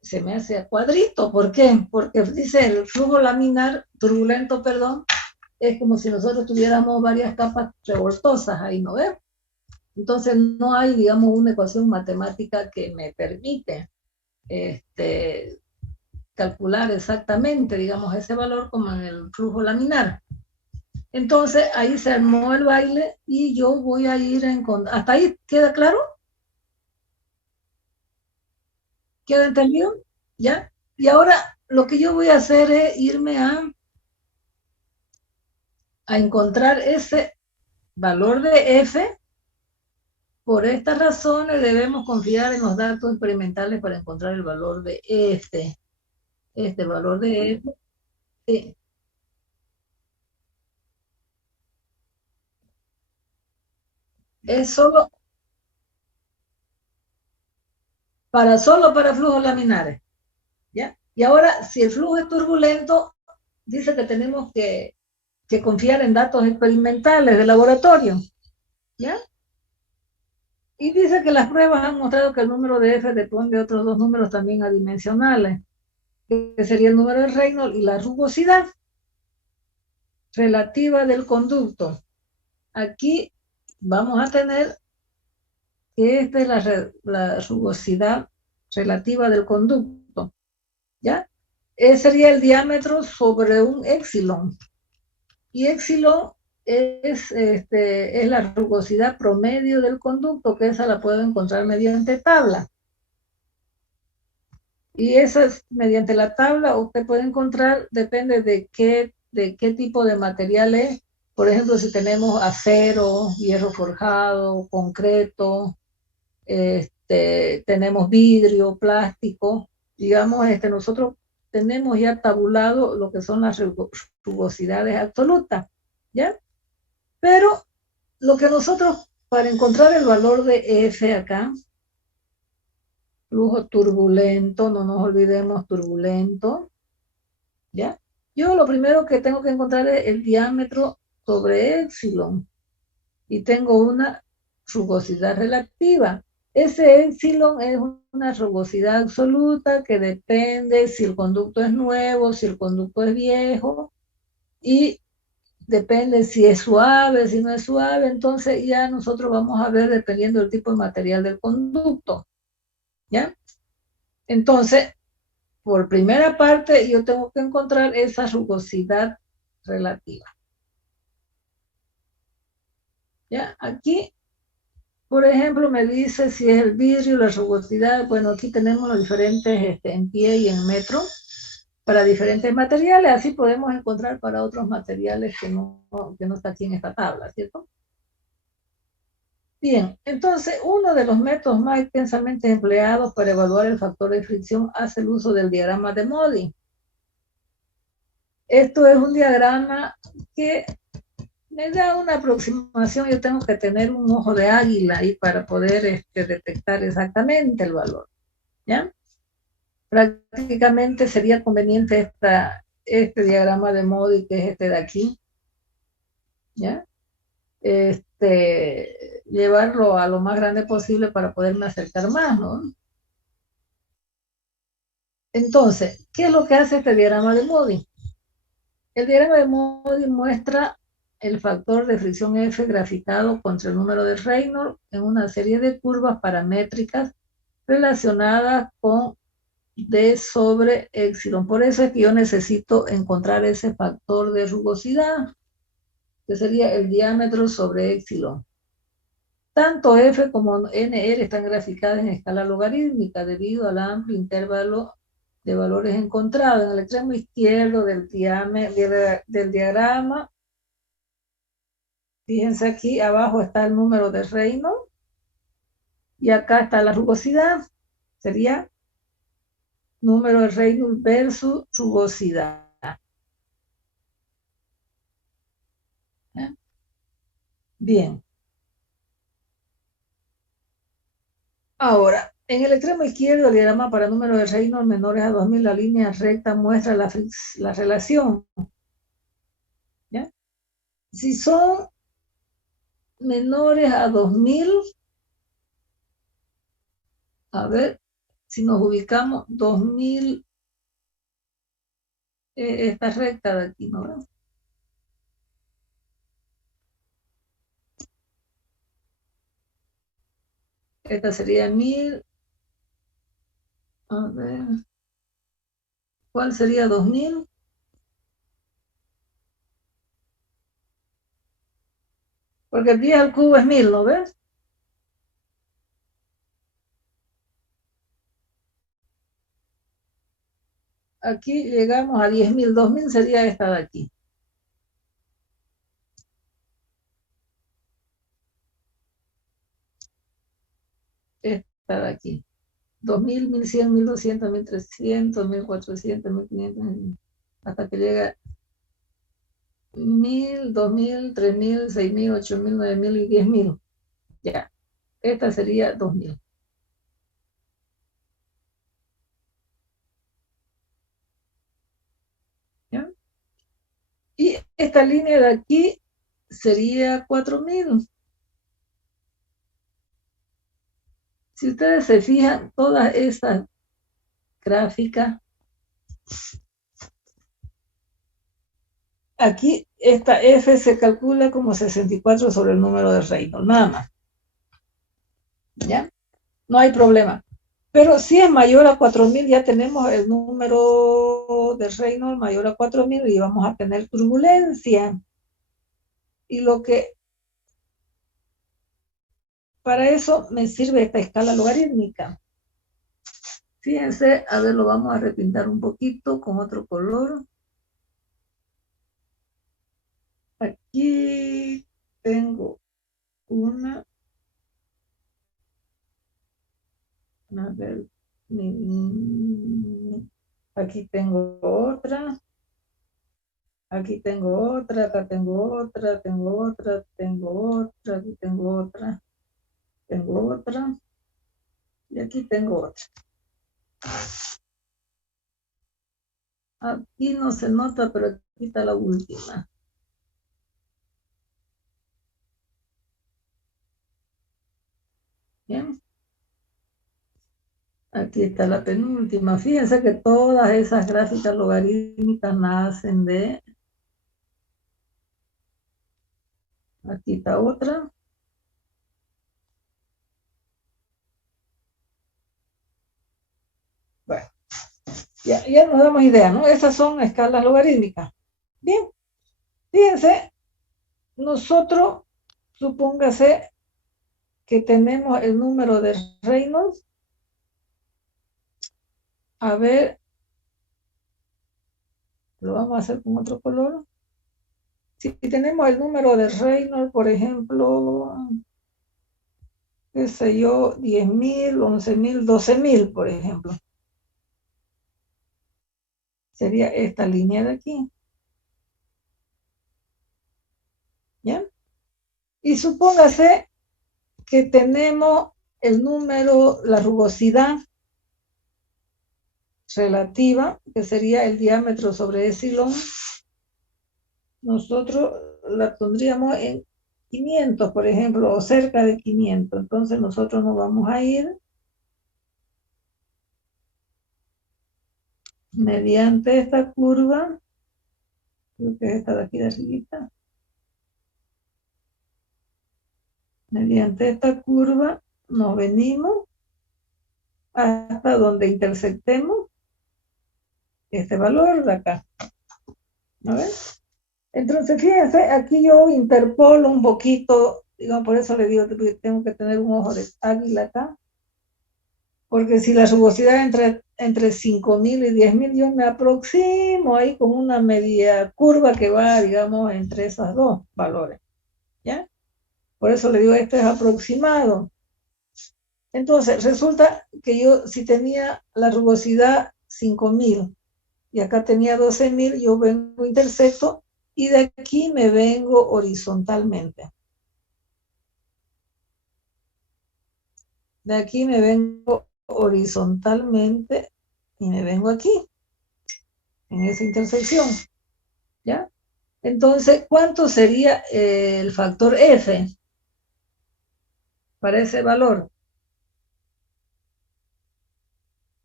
se me hace a cuadrito. ¿Por qué? Porque dice el flujo laminar, turbulento, perdón, es como si nosotros tuviéramos varias capas revoltosas ahí, ¿no ves? Entonces no hay, digamos, una ecuación matemática que me permite calcular exactamente, digamos, ese valor como en el flujo laminar. Entonces ahí se armó el baile y yo voy a ir a encontrar. ¿Hasta ahí queda claro? ¿Queda entendido? ¿Ya? Y ahora lo que yo voy a hacer es irme a encontrar ese valor de F. Por estas razones debemos confiar en los datos experimentales para encontrar el valor de este valor de F. Sí. Es solo para flujos laminares. ¿Ya? Y ahora, si el flujo es turbulento, dice que tenemos que confiar en datos experimentales de laboratorio. ¿Ya? Y dice que las pruebas han mostrado que el número de F depende de otros dos números también adimensionales, que sería el número de Reynolds y la rugosidad relativa del conducto. Aquí vamos a tener que esta es la rugosidad relativa del conducto, ¿ya? Sería el diámetro sobre un épsilon. Y épsilon es la rugosidad promedio del conducto, que esa la puedo encontrar mediante tabla. Y esa es, mediante la tabla usted puede encontrar, depende de qué tipo de material es. Por ejemplo, si tenemos acero, hierro forjado, concreto, tenemos vidrio, plástico, digamos, nosotros tenemos ya tabulado lo que son las rugosidades absolutas, ¿ya? Pero lo que nosotros, para encontrar el valor de F acá, flujo turbulento, no nos olvidemos turbulento, ¿ya? Yo lo primero que tengo que encontrar es el diámetro sobre épsilon y tengo una rugosidad relativa. Ese épsilon es una rugosidad absoluta que depende si el conducto es nuevo, si el conducto es viejo y depende si es suave, si no es suave. Entonces ya nosotros vamos a ver dependiendo del tipo de material del conducto, ¿ya? Entonces, por primera parte, yo tengo que encontrar esa rugosidad relativa. ¿Ya? Aquí, por ejemplo, me dice si es el vidrio, la rugosidad. Bueno, aquí tenemos los diferentes en pie y en metro para diferentes materiales. Así podemos encontrar para otros materiales que no está aquí en esta tabla, ¿cierto? Bien, entonces uno de los métodos más extensamente empleados para evaluar el factor de fricción hace el uso del diagrama de Modi. Esto es un diagrama que me da una aproximación. Yo tengo que tener un ojo de águila ahí para poder detectar exactamente el valor, ¿ya? Prácticamente sería conveniente este diagrama de Modi, que es este de aquí, ¿ya? Llevarlo a lo más grande posible para poderme acercar más, ¿no? Entonces, ¿qué es lo que hace este diagrama de Modi? El diagrama de Modi muestra el factor de fricción F graficado contra el número de Reynolds en una serie de curvas paramétricas relacionadas con D sobre épsilon. Por eso es que yo necesito encontrar ese factor de rugosidad, que sería el diámetro sobre épsilon. Tanto F como NR están graficadas en escala logarítmica debido al amplio intervalo de valores encontrados. En el extremo izquierdo del diagrama, fíjense aquí abajo está el número de Reynolds y acá está la rugosidad. Sería número de Reynolds versus rugosidad. Bien. Ahora, en el extremo izquierdo del diagrama para números de Reynolds menores a 2000, la línea recta muestra la relación. ¿Ya? Si son menores a 2000, a ver, si nos ubicamos 2000, esta recta de aquí, ¿no? Esta sería 1000. A ver, ¿cuál sería 2000? Porque 10 al cubo es 1000, ¿no ves? Aquí llegamos a 10.000. 2000 sería esta de aquí. Esta de aquí. 2000, 1100, 1200, 1300, 1400, 1500, hasta que llega 1000, 2000, 3000, 6000, 8000, 9000 y 10000. Ya, esta sería 2000. ¿Ya? Y esta línea de aquí sería 4000. Si ustedes se fijan, todas estas gráficas, aquí esta F se calcula como 64 sobre el número de Reynolds, nada más. ¿Ya? No hay problema. Pero si es mayor a 4000, ya tenemos el número de Reynolds mayor a 4000 y vamos a tener turbulencia. Y lo que para eso me sirve esta escala logarítmica. Fíjense, a ver, lo vamos a repintar un poquito con otro color. Aquí tengo una. A ver, aquí tengo otra. Aquí tengo otra, acá tengo otra, tengo otra, tengo otra, aquí tengo otra, tengo otra, y aquí tengo otra. Aquí no se nota, pero aquí está la última. Bien. Aquí está la penúltima. Fíjense que todas esas gráficas logarítmicas nacen de... Aquí está otra. Bueno, ya nos damos idea, ¿no? Esas son escalas logarítmicas. Bien, fíjense, nosotros, supóngase que tenemos el número de Reynolds. A ver, lo vamos a hacer con otro color. Si tenemos el número de Reynolds, por ejemplo, qué sé yo, 10.000, 11.000, 12.000, por ejemplo. Sería esta línea de aquí. ¿Ya? Y supóngase que tenemos el número, la rugosidad relativa, que sería el diámetro sobre epsilon. Nosotros la pondríamos en 500, por ejemplo, o cerca de 500. Entonces nosotros nos vamos a ir mediante esta curva, creo que es esta de aquí de arribita, mediante esta curva nos venimos hasta donde intersectemos este valor de acá. ¿No ves? Entonces, fíjense, aquí yo interpolo un poquito, digamos, por eso le digo que tengo que tener un ojo de águila acá, porque si la rugosidad entre 5.000 y 10.000, yo me aproximo ahí con una media curva que va, digamos, entre esos dos valores, ¿ya? Por eso le digo, esto es aproximado. Entonces, resulta que yo, si tenía la rugosidad 5.000 y acá tenía 12.000, yo vengo intersecto y de aquí me vengo horizontalmente. De aquí me vengo horizontalmente y me vengo aquí, en esa intersección, ¿ya? Entonces, ¿cuánto sería el factor F para ese valor?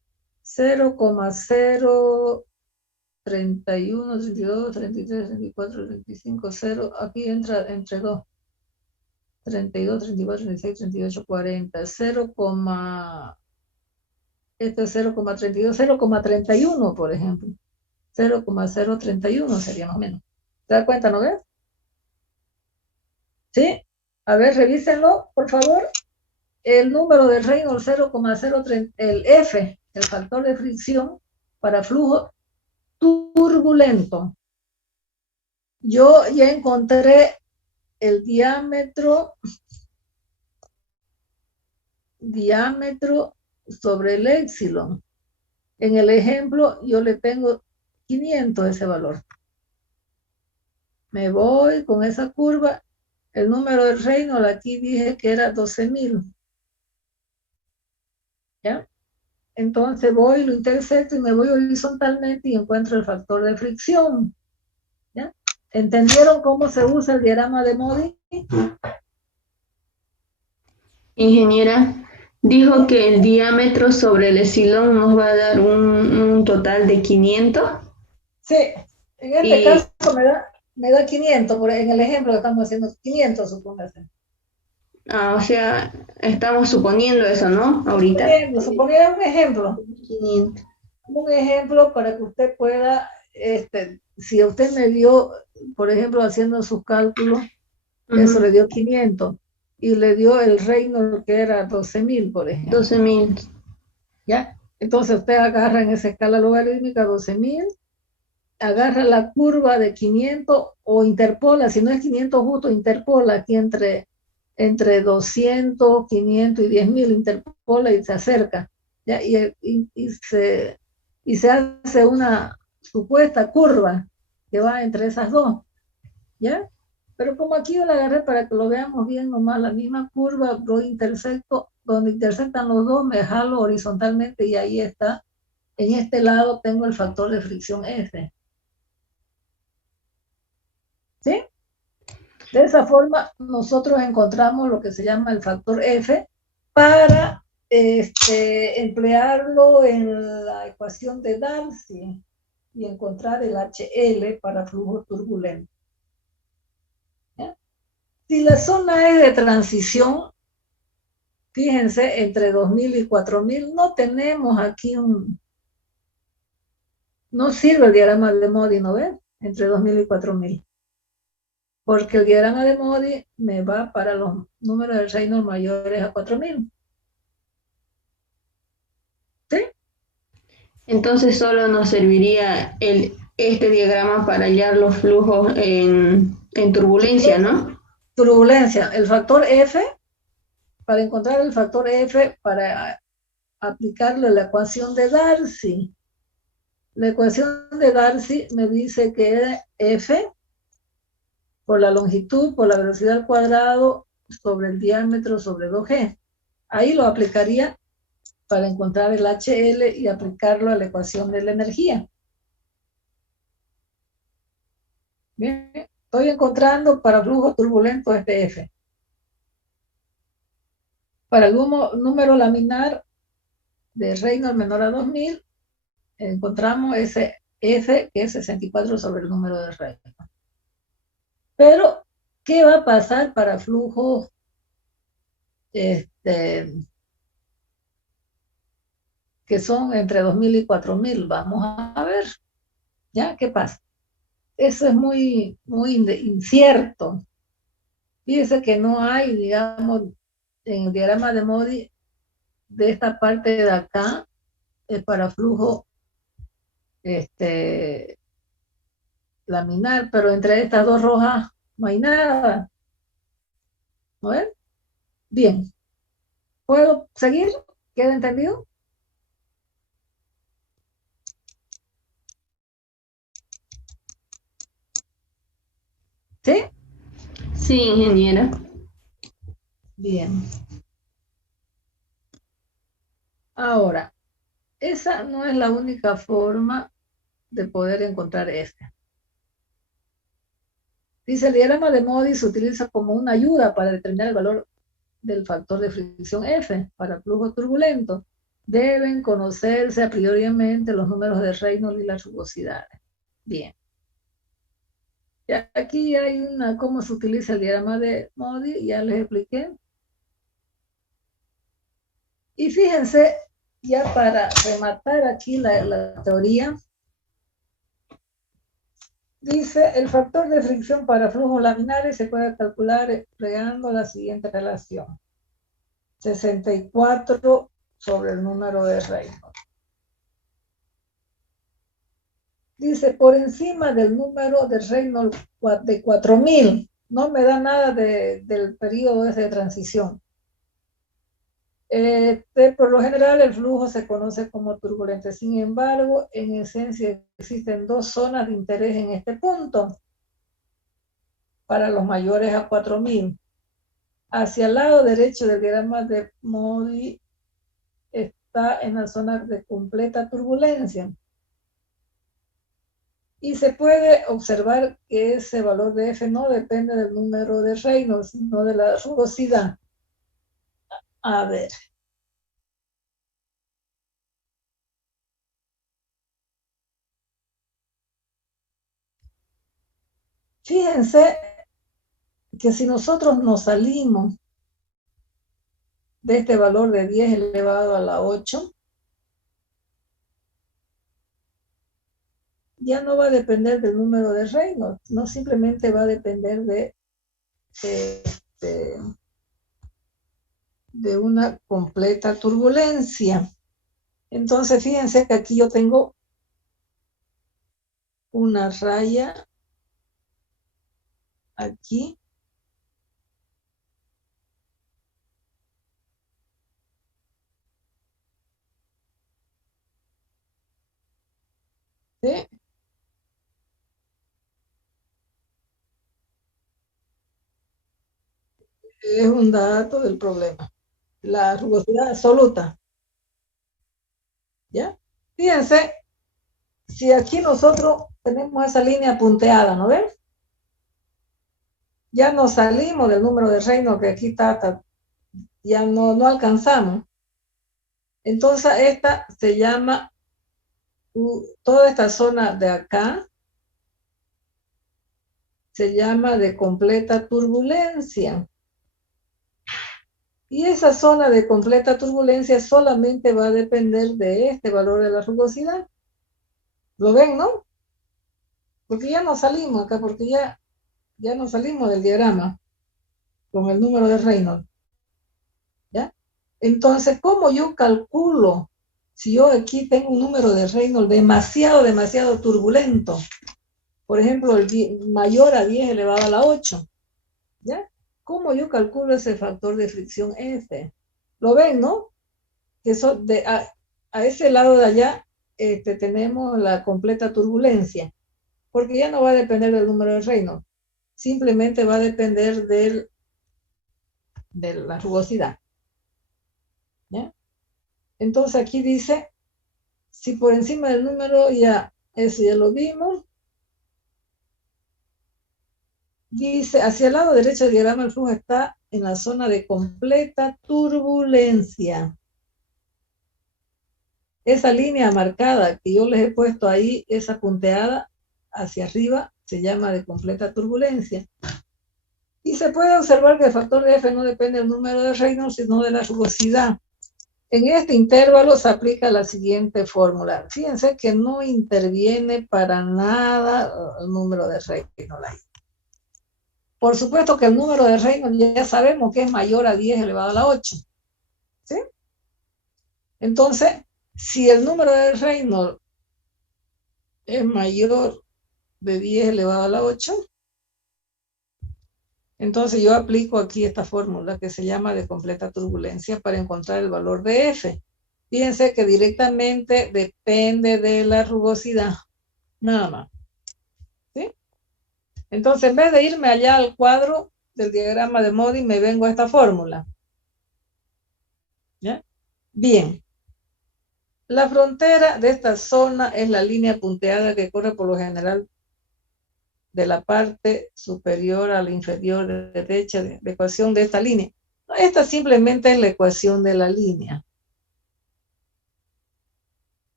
0,031, 32, 33, 34, 35, 0. Aquí entra entre 2. 32, 34, 36, 38, 40. 0, este es 0,32, 0,31, por ejemplo. 0,031 sería más o menos. ¿Te das cuenta, no ves? ¿Sí? A ver, revísenlo, por favor. El número de Reynolds 0,030, el F, el factor de fricción para flujo turbulento. Yo ya encontré el diámetro sobre el épsilon. En el ejemplo yo le tengo 500 ese valor. Me voy con esa curva. El número de Reynolds aquí dije que era 12.000. ¿Ya? Entonces voy, lo intersecto y me voy horizontalmente y encuentro el factor de fricción. ¿Ya? ¿Entendieron cómo se usa el diagrama de Modi? Ingeniera, dijo que el diámetro sobre el epsilon nos va a dar un total de 500. Sí, en este caso me da 500, en el ejemplo que estamos haciendo, 500 supóngase. O sea, estamos suponiendo eso, ¿no? Ahorita. Suponiendo un ejemplo. 500. Un ejemplo para que usted pueda, si usted me dio, por ejemplo, haciendo sus cálculos, eso le dio 500 y le dio el Reynolds que era 12.000, por ejemplo. 12.000. ¿Ya? Entonces usted agarra en esa escala logarítmica 12.000, agarra la curva de 500 o interpola, si no es 500 justo, interpola aquí entre 200, 500 y 10.000, interpola y se acerca, ¿ya? Y se hace una supuesta curva que va entre esas dos, ¿ya? Pero como aquí yo la agarré para que lo veamos bien nomás, la misma curva, lo intersecto, donde intersectan los dos, me jalo horizontalmente y ahí está. En este lado tengo el factor de fricción F. ¿Sí? De esa forma, nosotros encontramos lo que se llama el factor F para emplearlo en la ecuación de Darcy y encontrar el HL para flujo turbulento. ¿Ya? Si la zona es de transición, fíjense, entre 2.000 y 4.000, no tenemos aquí no sirve el diagrama de Modi, ¿no ves? Entre 2.000 y 4.000. Porque el diagrama de Modi me va para los números de Reynolds mayores a 4.000. ¿Sí? Entonces solo nos serviría este diagrama para hallar los flujos en turbulencia, ¿no? Turbulencia. El factor F, para encontrar el factor F, para aplicarlo a la ecuación de Darcy. La ecuación de Darcy me dice que F por la longitud, por la velocidad al cuadrado, sobre el diámetro, sobre 2G. Ahí lo aplicaría para encontrar el HL y aplicarlo a la ecuación de la energía. Bien, estoy encontrando para flujo turbulento este F. Para el número laminar de Reynolds menor a 2.000, encontramos ese F que es 64 sobre el número de Reynolds. Pero, ¿qué va a pasar para flujos que son entre 2.000 y 4.000? Vamos a ver, ¿ya? ¿Qué pasa? Eso es muy, muy incierto. Fíjese que no hay, digamos, en el diagrama de Modi, de esta parte de acá, para flujo laminar, pero entre estas dos rojas no hay nada. ¿No ven? Bien. ¿Puedo seguir? ¿Queda entendido? ¿Sí? Sí, ingeniera. Bien. Ahora, esa no es la única forma de poder encontrar este. Dice, el diagrama de Modi se utiliza como una ayuda para determinar el valor del factor de fricción F para flujo turbulento. deben conocerse a prioriamente los números de Reynolds y las rugosidades. Bien. Y aquí hay cómo se utiliza el diagrama de Modi, ya les expliqué. Y fíjense, ya para rematar aquí la teoría, dice, el factor de fricción para flujos laminares se puede calcular empleando la siguiente relación. 64 sobre el número de Reynolds. Dice, por encima del número de Reynolds de 4000, no me da nada del periodo ese de transición. Por lo general el flujo se conoce como turbulente. Sin embargo, en esencia existen dos zonas de interés en este punto para los mayores a 4000. Hacia el lado derecho del diagrama de Modi está en la zona de completa turbulencia. Y se puede observar que ese valor de F no depende del número de Reynolds, sino de la rugosidad. A ver. Fíjense que si nosotros nos salimos de este valor de 10 elevado a la 8, ya no va a depender del número de Reynolds, no simplemente va a depender de una completa turbulencia. Entonces, fíjense que aquí yo tengo una raya aquí. ¿Sí? Es un dato del problema. La rugosidad absoluta. ¿Ya? Fíjense, si aquí nosotros tenemos esa línea punteada, ¿no ven? Ya nos salimos del número de Reynolds que aquí está, ya no alcanzamos. Entonces esta se llama, toda esta zona de acá, se llama de completa turbulencia. Y esa zona de completa turbulencia solamente va a depender de este valor de la rugosidad. ¿Lo ven, no? Porque ya nos salimos acá, porque ya nos salimos del diagrama con el número de Reynolds. ¿Ya? Entonces, ¿cómo yo calculo si yo aquí tengo un número de Reynolds demasiado turbulento? Por ejemplo, el mayor a 10 elevado a la 8. ¿Ya? ¿Cómo yo calculo ese factor de fricción F? ¿Lo ven, no? Que eso a ese lado de allá tenemos la completa turbulencia, porque ya no va a depender del número de Reynolds, simplemente va a depender de la rugosidad. ¿Ya? Entonces aquí dice, si por encima del número eso ya lo vimos, dice, hacia el lado derecho del diagrama el flujo está en la zona de completa turbulencia. Esa línea marcada que yo les he puesto ahí, esa punteada hacia arriba, se llama de completa turbulencia. Y se puede observar que el factor de F no depende del número de Reynolds, sino de la rugosidad. En este intervalo se aplica la siguiente fórmula. Fíjense que no interviene para nada el número de Reynolds ahí. Por supuesto que el número de Reynolds ya sabemos que es mayor a 10 elevado a la 8. ¿Sí? Entonces, si el número de Reynolds es mayor de 10 elevado a la 8, entonces yo aplico aquí esta fórmula que se llama de completa turbulencia para encontrar el valor de F. Fíjense que directamente depende de la rugosidad, nada más. ¿Sí? Entonces, en vez de irme allá al cuadro del diagrama de Modi, me vengo a esta fórmula. ¿Ya? Bien. La frontera de esta zona es la línea punteada que corre por lo general de la parte superior a la inferior derecha de la ecuación de esta línea. Esta simplemente es la ecuación de la línea.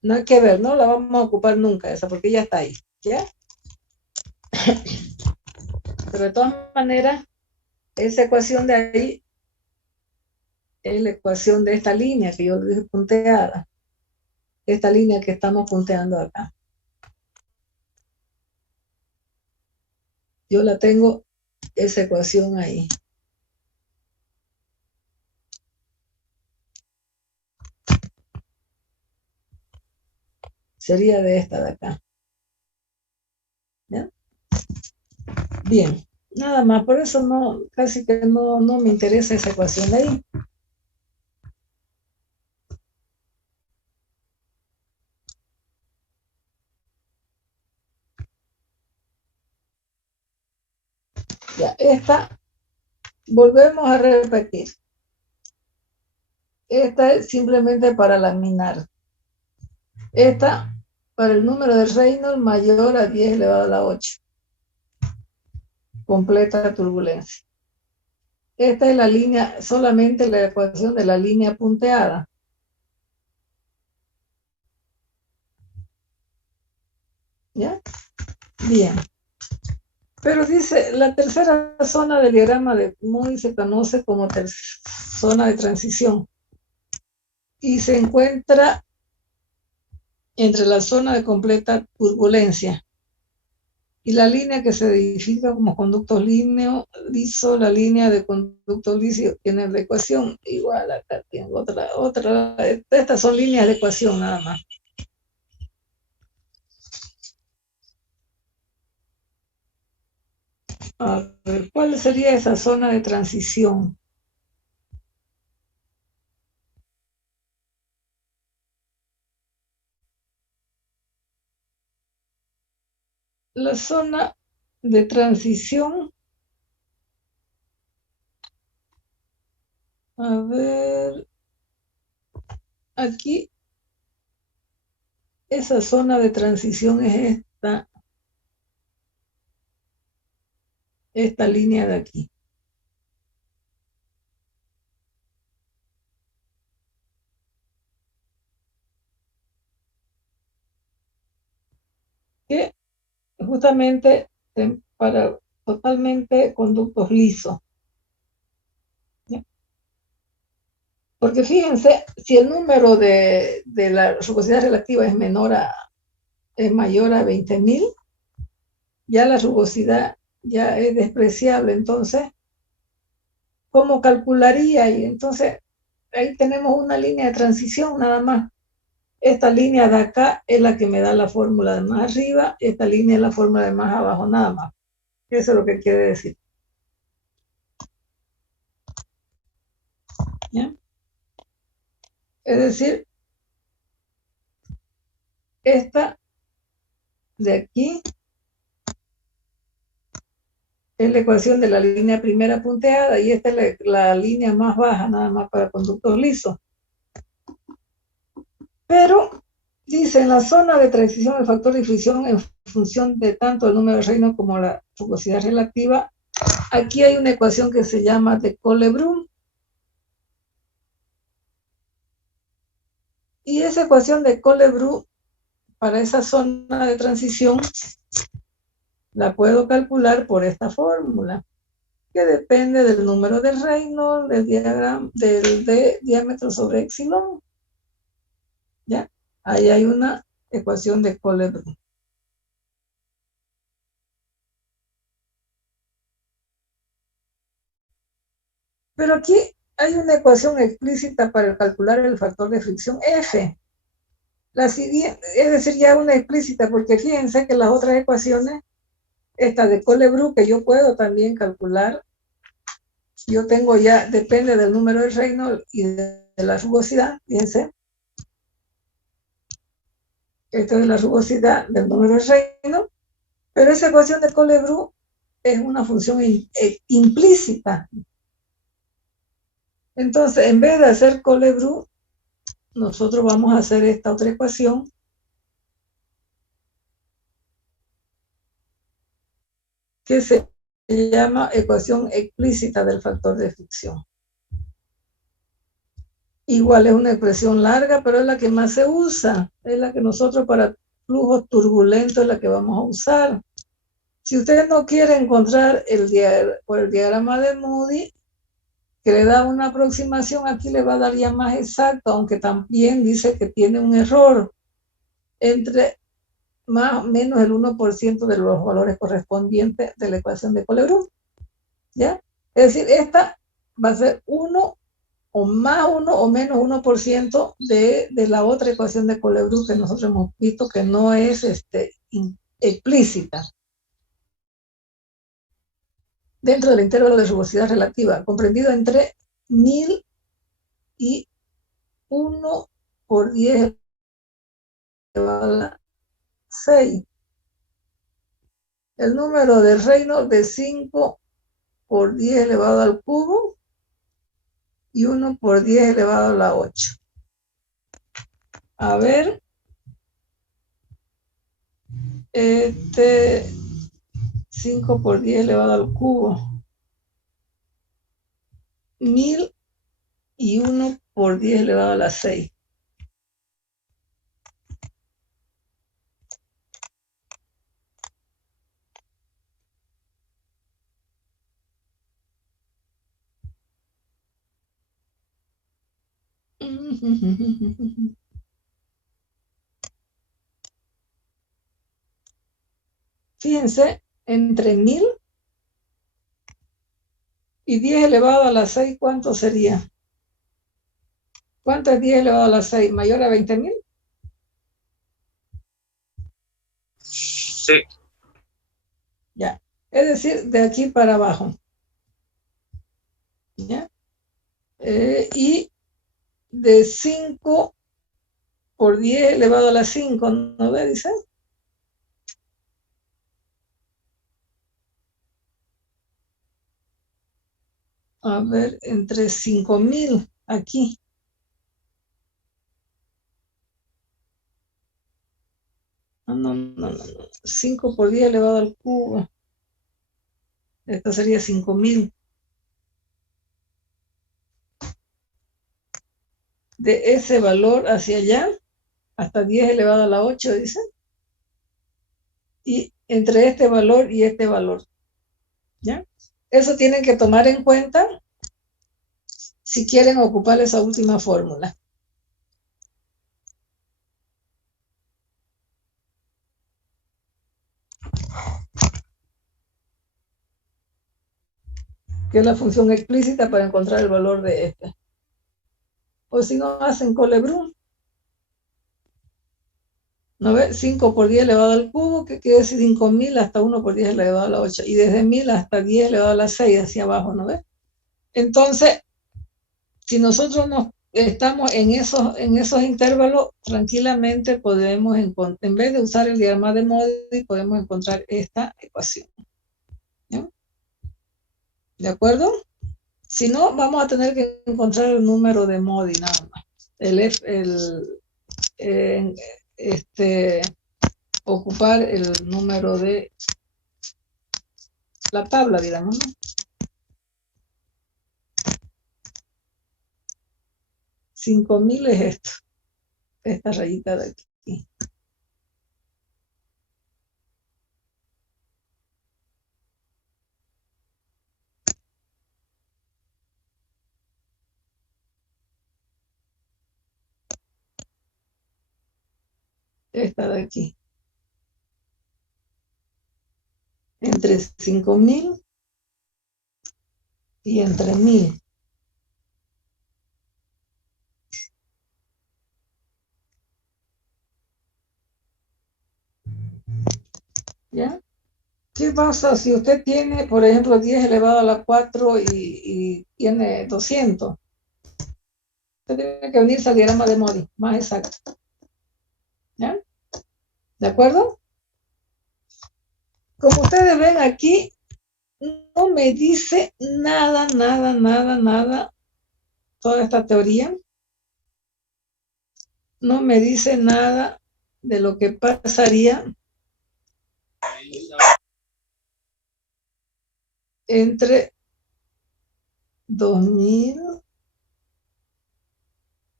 No hay que ver, no la vamos a ocupar nunca esa, porque ya está ahí, ¿ya? Pero de todas maneras, esa ecuación de ahí es la ecuación de esta línea que yo le dije punteada. Esta línea que estamos punteando acá. Yo la tengo, esa ecuación ahí. Sería de esta de acá. ¿Ya? Bien, nada más, por eso no, casi que no me interesa esa ecuación de ahí. Ya, esta, volvemos a repetir. Esta es simplemente para laminar. Esta, para el número de Reynolds mayor a 10 elevado a la 8. Completa turbulencia. Esta es la línea, solamente la ecuación de la línea punteada. ¿Ya? Bien. Pero dice, la tercera zona del diagrama de Moody se conoce como zona de transición y se encuentra entre la zona de completa turbulencia y la línea que se edifica como conducto liso, la línea de conducto liso tiene la ecuación igual. Acá tengo otra, estas son líneas de ecuación nada más. A ver, ¿cuál sería esa zona de transición? La zona de transición, a ver, aquí, esa zona de transición es esta línea de aquí. Que justamente para totalmente conductos lisos. ¿Ya? Porque fíjense, si el número de la rugosidad relativa es mayor a 20.000, ya la rugosidad ya es despreciable. Entonces, ¿cómo calcularía? Y entonces, ahí tenemos una línea de transición nada más. Esta línea de acá es la que me da la fórmula de más arriba, esta línea es la fórmula de más abajo nada más. Eso es lo que quiere decir. ¿Ya? Es decir, esta de aquí es la ecuación de la línea primera punteada y esta es la línea más baja nada más para conductos lisos. Pero dice, en la zona de transición el factor de fricción en función de tanto el número de Reynolds como la rugosidad relativa, aquí hay una ecuación que se llama de Colebrook. Y esa ecuación de Colebrook para esa zona de transición la puedo calcular por esta fórmula, que depende del número de Reynolds, del diámetro sobre epsilon. ¿Ya? Ahí hay una ecuación de Colebrook. Pero aquí hay una ecuación explícita para calcular el factor de fricción F. La siguiente, es decir, ya una explícita, porque fíjense que las otras ecuaciones, esta de Colebrook, que yo puedo también calcular, yo tengo ya, depende del número de Reynolds y de la rugosidad, fíjense. Esto es la rugosidad del número de Reynolds, pero esa ecuación de Colebrook es una función implícita. Entonces, en vez de hacer Colebrook, nosotros vamos a hacer esta otra ecuación que se llama ecuación explícita del factor de fricción. Igual es una expresión larga, pero es la que más se usa. Es la que nosotros para flujos turbulentos es la que vamos a usar. Si usted no quiere encontrar por el diagrama de Moody, que le da una aproximación, aquí le va a dar ya más exacto, aunque también dice que tiene un error entre más o menos el 1% de los valores correspondientes de la ecuación de Colebrook. ¿Ya? Es decir, esta va a ser 1 o más 1 o menos 1% de la otra ecuación de Colebrook que nosotros hemos visto que no es explícita. Dentro del intervalo de rugosidad relativa, comprendido entre 1000 y 1 por 10 elevado a la 6. El número de Reynolds de 5 por 10 elevado al cubo y 1 por 10 elevado a la 8. A ver, 5 por 10 elevado al cubo, 1000 y 1 por 10 elevado a la 6. Fíjense, entre 1000 y 10 elevado a la 6, ¿cuánto sería? ¿Cuánto es 10 elevado a la 6? ¿Mayor a 20.000? Sí. Ya. Es decir, de aquí para abajo. ¿Ya? Y de 5 por 10 elevado a la 5, ¿no ve? Dice. A ver, entre 5000 aquí. No. 5 por 10 elevado al cubo. Esto sería 5000. De ese valor hacia allá, hasta 10 elevado a la 8, dice. Y entre este valor y este valor. ¿Ya? Eso tienen que tomar en cuenta si quieren ocupar esa última fórmula. Que es la función explícita para encontrar el valor de este. O si no, hacen Colebrook. ¿No ve? 5 por 10 elevado al cubo, que quiere decir 5000 hasta 1 por 10 elevado a la 8. Y desde 1000 hasta 10 elevado a la 6 hacia abajo, ¿no ve? Entonces, si nosotros estamos en esos intervalos, tranquilamente podemos encontrar, en vez de usar el diagrama de Modi, podemos encontrar esta ecuación. ¿Ya? ¿De acuerdo? Si no, vamos a tener que encontrar el número de Modi nada más. Ocupar el número de la tabla, digamos, ¿no? 5000 es esto, esta rayita de aquí. Esta de aquí. Entre 5000 y entre 1000. ¿Ya? ¿Qué pasa si usted tiene, por ejemplo, 10 elevado a la 4 y tiene 200? Usted tiene que unirse al diagrama de Modi, más exacto. ¿Ya? ¿De acuerdo? Como ustedes ven aquí, no me dice nada, toda esta teoría. No me dice nada de lo que pasaría entre 2000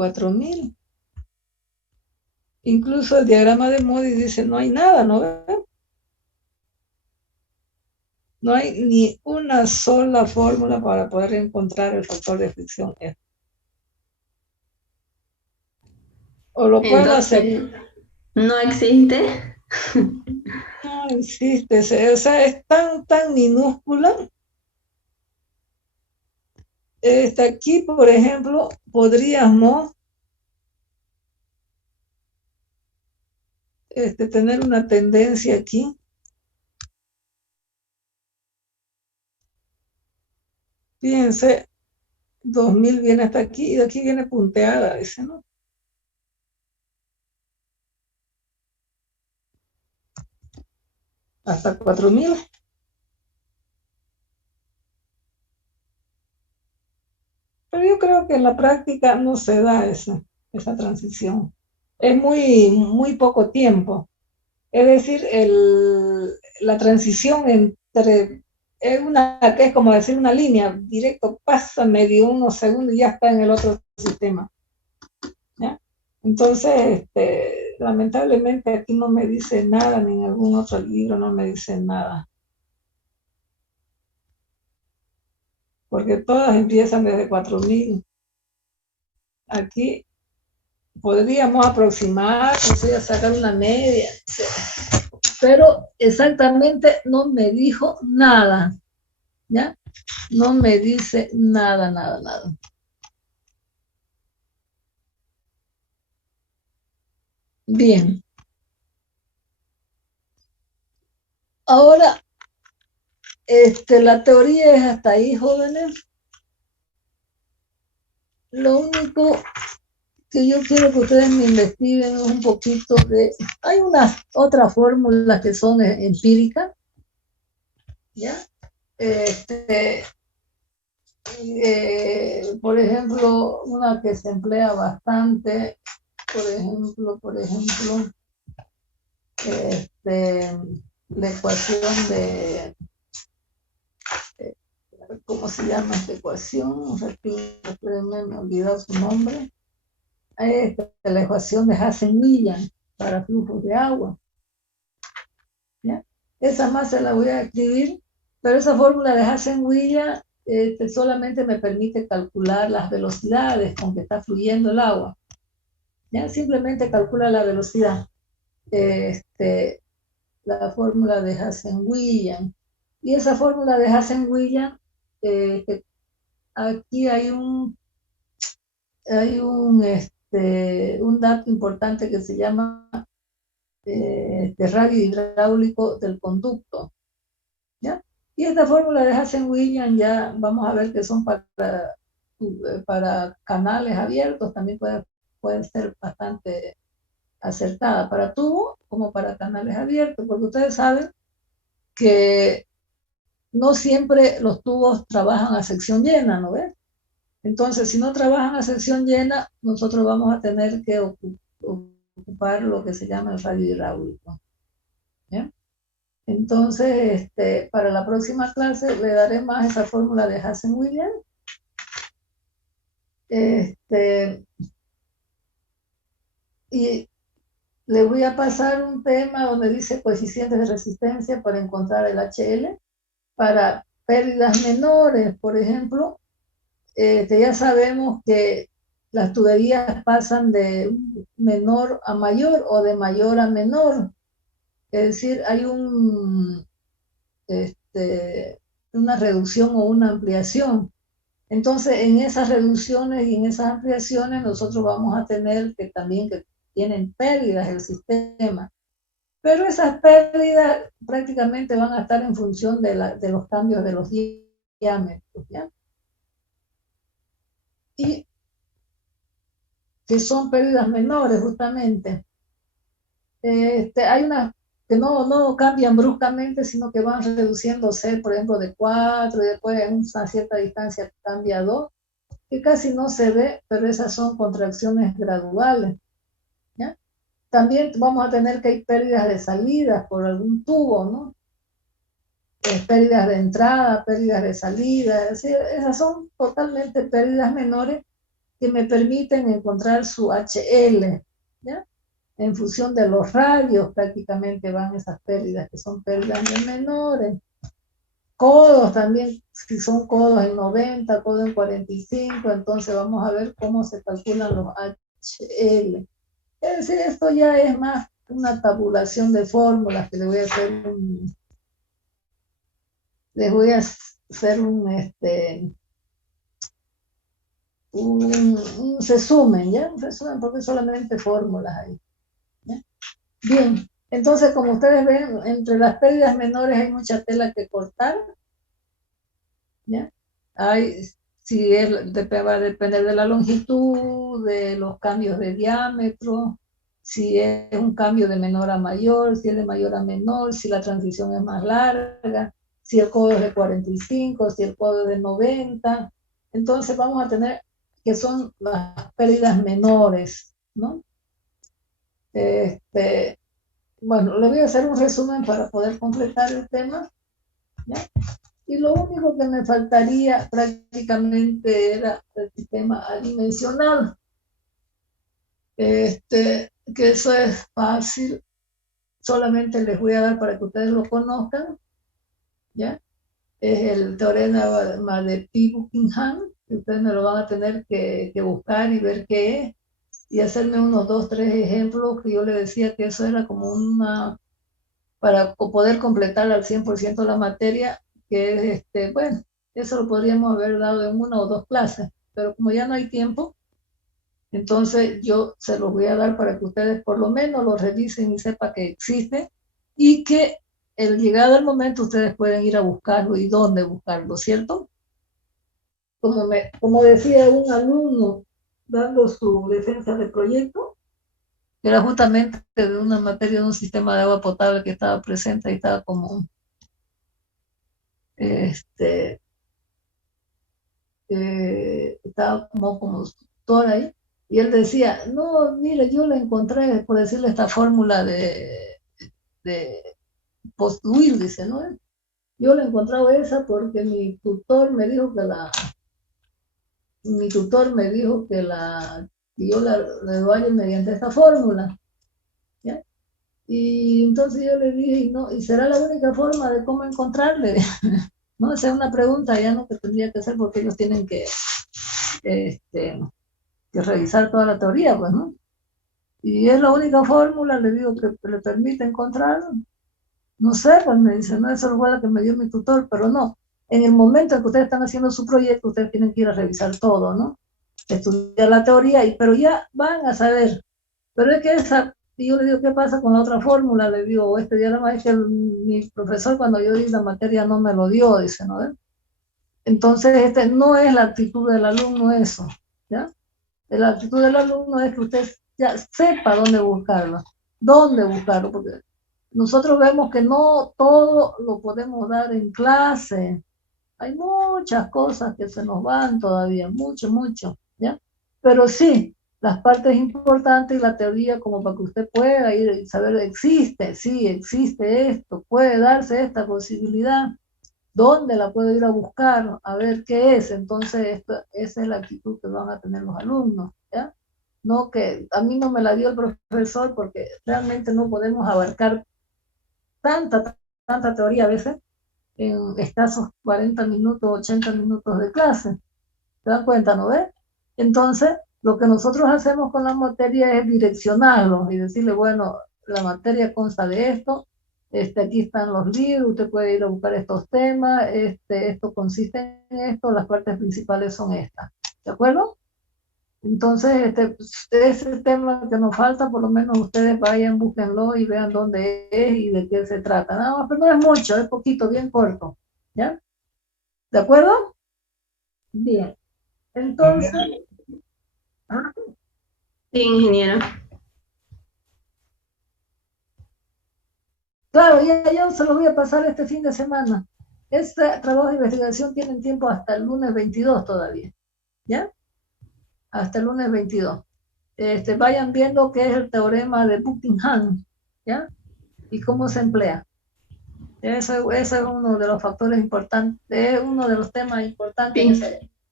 4000. Incluso el diagrama de Modi dice no hay nada, ¿no ve? No hay ni una sola fórmula para poder encontrar el factor de fricción F. O lo puedo hacer. Entonces, ¿no existe? No existe, o sea, es tan minúscula. Aquí, por ejemplo, podríamos tener una tendencia aquí. Fíjense, 2000 viene hasta aquí y de aquí viene punteada, dice, ¿no? Hasta 4000. Pero yo creo que en la práctica no se da esa transición. Es muy poco tiempo. Es decir, la transición entre que es como decir una línea, directo pasa medio unos segundos y ya está en el otro sistema. ¿Ya? Entonces, lamentablemente aquí no me dice nada, ni en algún otro libro no me dice nada. Porque todas empiezan desde 4000. Aquí podríamos aproximar, o sea, sacar una media, pero exactamente no me dijo nada, ¿ya? No me dice nada. Bien. Ahora, la teoría es hasta ahí, jóvenes. Lo único que yo quiero que ustedes me investiguen es un poquito de... Hay unas otras fórmulas que son empíricas, ¿ya? Por ejemplo, una que se emplea bastante, por ejemplo, la ecuación de... ¿Cómo se llama esta ecuación? Me he olvidado su nombre. La ecuación de Hazen-Williams para flujos de agua. ¿Ya? Esa más se la voy a escribir, pero esa fórmula de Hazen-Williams solamente me permite calcular las velocidades con que está fluyendo el agua. ¿Ya? Simplemente calcula la velocidad. La fórmula de Hazen-Williams. Y esa fórmula de Hazen-Williams, aquí hay un dato importante que se llama radio hidráulico del conducto, ¿ya? Y esta fórmula de Hazen-Williams ya vamos a ver que son para canales abiertos, también pueden ser bastante acertada para tubo como para canales abiertos, porque ustedes saben que no siempre los tubos trabajan a sección llena, ¿no ves? Entonces, si no trabajan a sección llena, nosotros vamos a tener que ocupar lo que se llama el radio hidráulico. ¿Bien? Entonces, para la próxima clase le daré más esa fórmula de Hazen-Williams. Y le voy a pasar un tema donde dice coeficientes de resistencia para encontrar el HL para pérdidas menores, por ejemplo. Ya sabemos que las tuberías pasan de menor a mayor o de mayor a menor. Es decir, hay una reducción o una ampliación. Entonces, en esas reducciones y en esas ampliaciones, nosotros vamos a tener que también que tienen pérdidas el sistema. Pero esas pérdidas prácticamente van a estar en función de los cambios de los diámetros, ¿ya? Y que son pérdidas menores justamente. Hay unas que no cambian bruscamente, sino que van reduciéndose, por ejemplo, de 4 y después en una cierta distancia cambia a 2, que casi no se ve, pero esas son contracciones graduales. ¿Ya? También vamos a tener que hay pérdidas de salida por algún tubo, ¿no? Pérdidas de entrada, pérdidas de salida, es decir, esas son totalmente pérdidas menores que me permiten encontrar su HL, ¿ya? En función de los radios prácticamente van esas pérdidas, que son pérdidas de menores. Codos también, si son codos en 90, codos en 45, entonces vamos a ver cómo se calculan los HL. Es decir, esto ya es más una tabulación de fórmulas que les voy a hacer un resumen, ¿ya? Un resumen porque solamente fórmulas ahí, ¿ya? Bien, entonces como ustedes ven, entre las pérdidas menores hay mucha tela que cortar, ¿ya? Va a depender de la longitud, de los cambios de diámetro, si es un cambio de menor a mayor, si es de mayor a menor, si la transición es más larga, si el codo es de 45, si el codo es de 90. Entonces vamos a tener que son las pérdidas menores, ¿no? Bueno, le voy a hacer un resumen para poder completar el tema, ¿ya? Y lo único que me faltaría prácticamente era el sistema adimensional. Que eso es fácil, solamente les voy a dar para que ustedes lo conozcan, ¿ya? Es el teorema de Pi-Buckingham, que ustedes me lo van a tener que buscar y ver qué es, y hacerme unos 2, 3 ejemplos, que yo le decía que eso era como para poder completar al 100% la materia, que es, bueno, eso lo podríamos haber dado en 1 o 2 clases, pero como ya no hay tiempo, entonces yo se los voy a dar para que ustedes por lo menos lo revisen y sepan que existe, y que llegado el momento ustedes pueden ir a buscarlo y dónde buscarlo, ¿cierto? Como decía un alumno dando su defensa de proyecto, que era justamente de una materia de un sistema de agua potable que estaba presente y estaba como estaba como tutor ahí, y él decía, no, mire, yo le encontré, por decirle esta fórmula de Post-Will, dice, ¿no? Yo le he encontrado esa porque mi tutor me dijo que yo la halle mediante esta fórmula, ¿ya? Y entonces yo le dije, no, ¿y será la única forma de cómo encontrarle? No, esa es una pregunta ya no que tendría que hacer, porque ellos tienen que revisar toda la teoría, pues, ¿no? Y es la única fórmula, le digo, que le permite encontrar. No sé, pues me dice, no, eso fue la que me dio mi tutor, pero no. En el momento en que ustedes están haciendo su proyecto, ustedes tienen que ir a revisar todo, ¿no? Estudiar la teoría, pero ya van a saber. Pero es que y yo le digo, ¿qué pasa con la otra fórmula? Le digo, diagrama es que mi profesor cuando yo di la materia no me lo dio, dice, ¿no? Entonces, no es la actitud del alumno eso, ¿ya? La actitud del alumno es que usted ya sepa dónde buscarlo, porque nosotros vemos que no todo lo podemos dar en clase. Hay muchas cosas que se nos van todavía, mucho, ¿ya? Pero sí, las partes importantes y la teoría, como para que usted pueda ir y saber, sí, existe esto, puede darse esta posibilidad, ¿dónde la puedo ir a buscar? A ver qué es. Entonces, esa es la actitud que van a tener los alumnos, ¿ya? No que a mí no me la dio el profesor, porque realmente no podemos abarcar tanta teoría a veces en escasos 40 minutos, 80 minutos de clase. ¿Se dan cuenta, no ves? Entonces, lo que nosotros hacemos con la materia es direccionarlos y decirle, bueno, la materia consta de esto, aquí están los libros, usted puede ir a buscar estos temas, esto consiste en esto, las partes principales son estas. ¿De acuerdo? Entonces, ese tema que nos falta, por lo menos ustedes vayan, búsquenlo y vean dónde es y de qué se trata. Nada más, pero no es mucho, es poquito, bien corto. ¿Ya? ¿De acuerdo? Bien. Entonces, ¿ah? Sí, ingeniero. Claro, ya yo se lo voy a pasar este fin de semana. Este trabajo de investigación tienen tiempo hasta el lunes 22 todavía. ¿Ya? Hasta el lunes 22. Vayan viendo qué es el teorema de Buckingham, ¿ya? Y cómo se emplea. Eso es uno de los factores importantes, es uno de los temas importantes. Sí.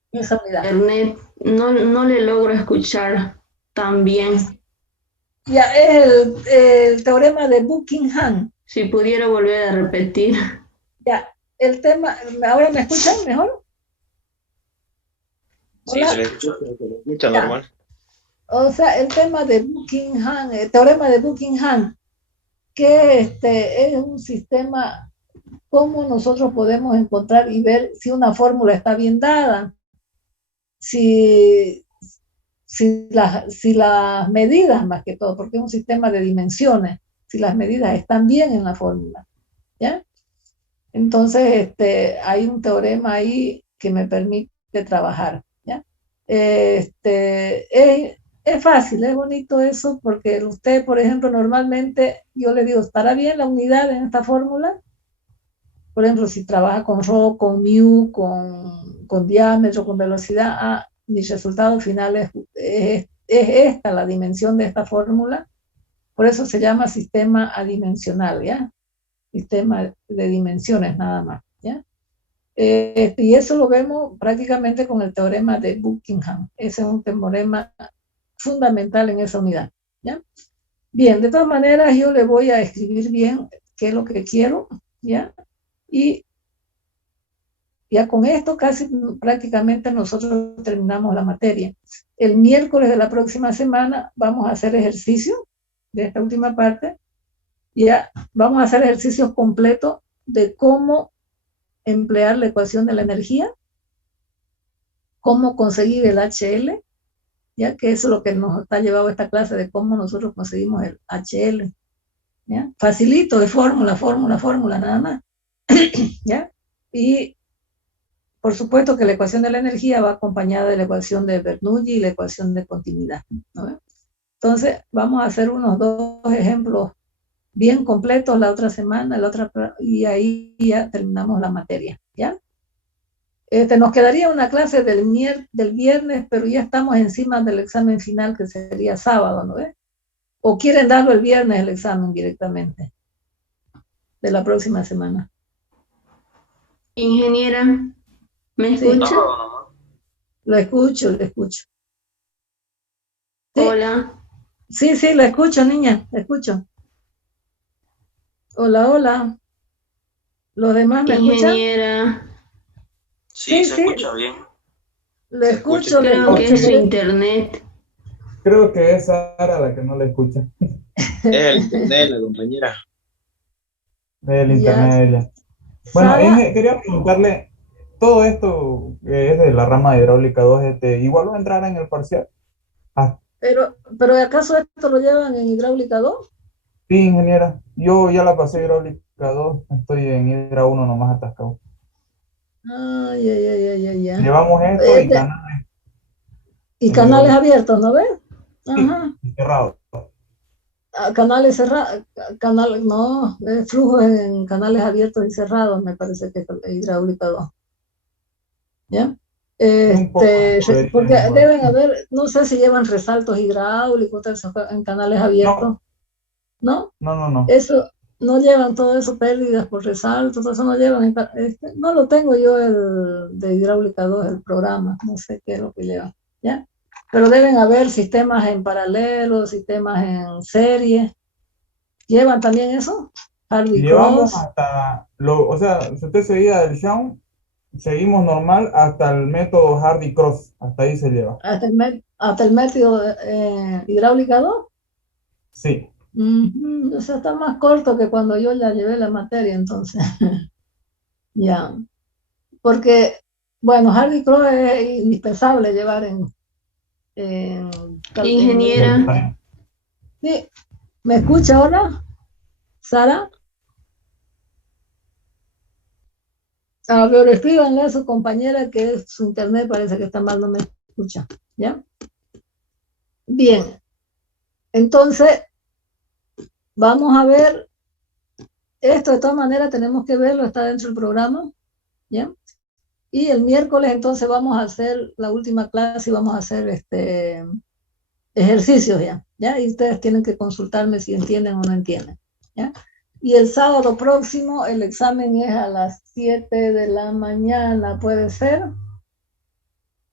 esa unidad. Internet, no le logro escuchar tan bien. Ya, es el teorema de Buckingham. Si pudiera volver a repetir. Ya, el tema, ¿ahora me escuchan mejor? Sí, Hola. se le escucha Ya. normal. O sea, el tema de Buckingham, el teorema de Buckingham, que es un sistema, cómo nosotros podemos encontrar y ver si una fórmula está bien dada, si, si las medidas, más que todo, porque es un sistema de dimensiones, si las medidas están bien en la fórmula, ¿ya? Entonces, hay un teorema ahí que me permite trabajar, ¿ya? Es fácil, es bonito eso, porque usted, por ejemplo, normalmente, yo le digo, ¿estará bien la unidad en esta fórmula? Por ejemplo, si trabaja con ρ, con μ, con diámetro, con velocidad, mi resultado final es esta, la dimensión de esta fórmula. Por eso se llama sistema adimensional, ¿ya? Sistema de dimensiones nada más, ¿ya? Y eso lo vemos prácticamente con el teorema de Buckingham. Ese es un teorema fundamental en esa unidad, ¿ya? Bien, de todas maneras yo le voy a escribir bien qué es lo que quiero, ¿ya? Y ya con esto casi prácticamente nosotros terminamos la materia. El miércoles de la próxima semana vamos a hacer ejercicio de esta última parte. Ya vamos a hacer ejercicios completos de cómo emplear la ecuación de la energía, cómo conseguir el HL, ya que eso es lo que nos está llevado esta clase de cómo nosotros conseguimos el HL. ¿Ya? Facilito de fórmula, nada más. ¿Ya? Y por supuesto que la ecuación de la energía va acompañada de la ecuación de Bernoulli y la ecuación de continuidad, ¿no? Entonces, vamos a hacer unos 2 ejemplos bien completos la otra semana, y ahí ya terminamos la materia, ¿ya? Nos quedaría una clase del viernes, pero ya estamos encima del examen final, que sería sábado, ¿no ves? ¿O quieren darlo el viernes el examen directamente de la próxima semana? Ingeniera, ¿me escucha? Sí. Lo escucho. ¿Sí? Hola. Sí, lo escucho, niña, lo escucho. Hola. ¿Los demás me escuchan? Ingeniera. Sí, se escucha bien. Lo escucho, lo Creo que escucho. es su internet. Creo que es Sara la que no le escucha. Es el internet, la compañera. El Ya. internet de ella. Bueno, Sara, quería preguntarle, todo esto que es de la rama de hidráulica 2, igual va a entrar en el parcial. Ah, pero ¿acaso esto lo llevan en hidráulica 2? sí, ingeniera. Yo ya la pasé hidráulica 2, estoy en hidra 1 nomás atascado. Ay. Llevamos esto y canales Y en canales hidráulica. abiertos, ¿no ves? Sí, Ajá. y cerrado. Canales cerrados, no, flujos en canales abiertos y cerrados, me parece que es hidráulica 2. ¿Ya? Un poco de Porque tubería, igual. deben haber, no sé si llevan resaltos hidráulicos en canales abiertos, No, ¿no? no. Eso, no llevan todo eso, pérdidas por resaltos, todo eso no llevan. No lo tengo yo de hidráulica 2, el programa, no sé qué es lo que llevan, ¿ya? Pero deben haber sistemas en paralelo, sistemas en serie. ¿Llevan también eso? Hardy Llevamos Cross, hasta, o sea, si usted seguía del Shawn, seguimos normal hasta el método Hardy Cross, hasta ahí se lleva. hasta el método hidráulica 2. Sí, O sea, está más corto que cuando yo ya llevé la materia, entonces. Ya. Porque, bueno, Hardy Cross es indispensable llevar en Ingeniera. sí. ¿Me escucha ahora, Sara? A ver, escríbanle a su compañera que su internet parece que está mal, no me escucha. ¿Ya? Bien. Entonces, vamos a ver. Esto de todas maneras tenemos que verlo, está dentro del programa. ¿Ya? Y el miércoles entonces vamos a hacer la última clase y vamos a hacer ejercicios ya. Y ustedes tienen que consultarme si entienden o no entienden. ¿Ya? Y el sábado próximo el examen es a las 7 de la mañana, ¿puede ser?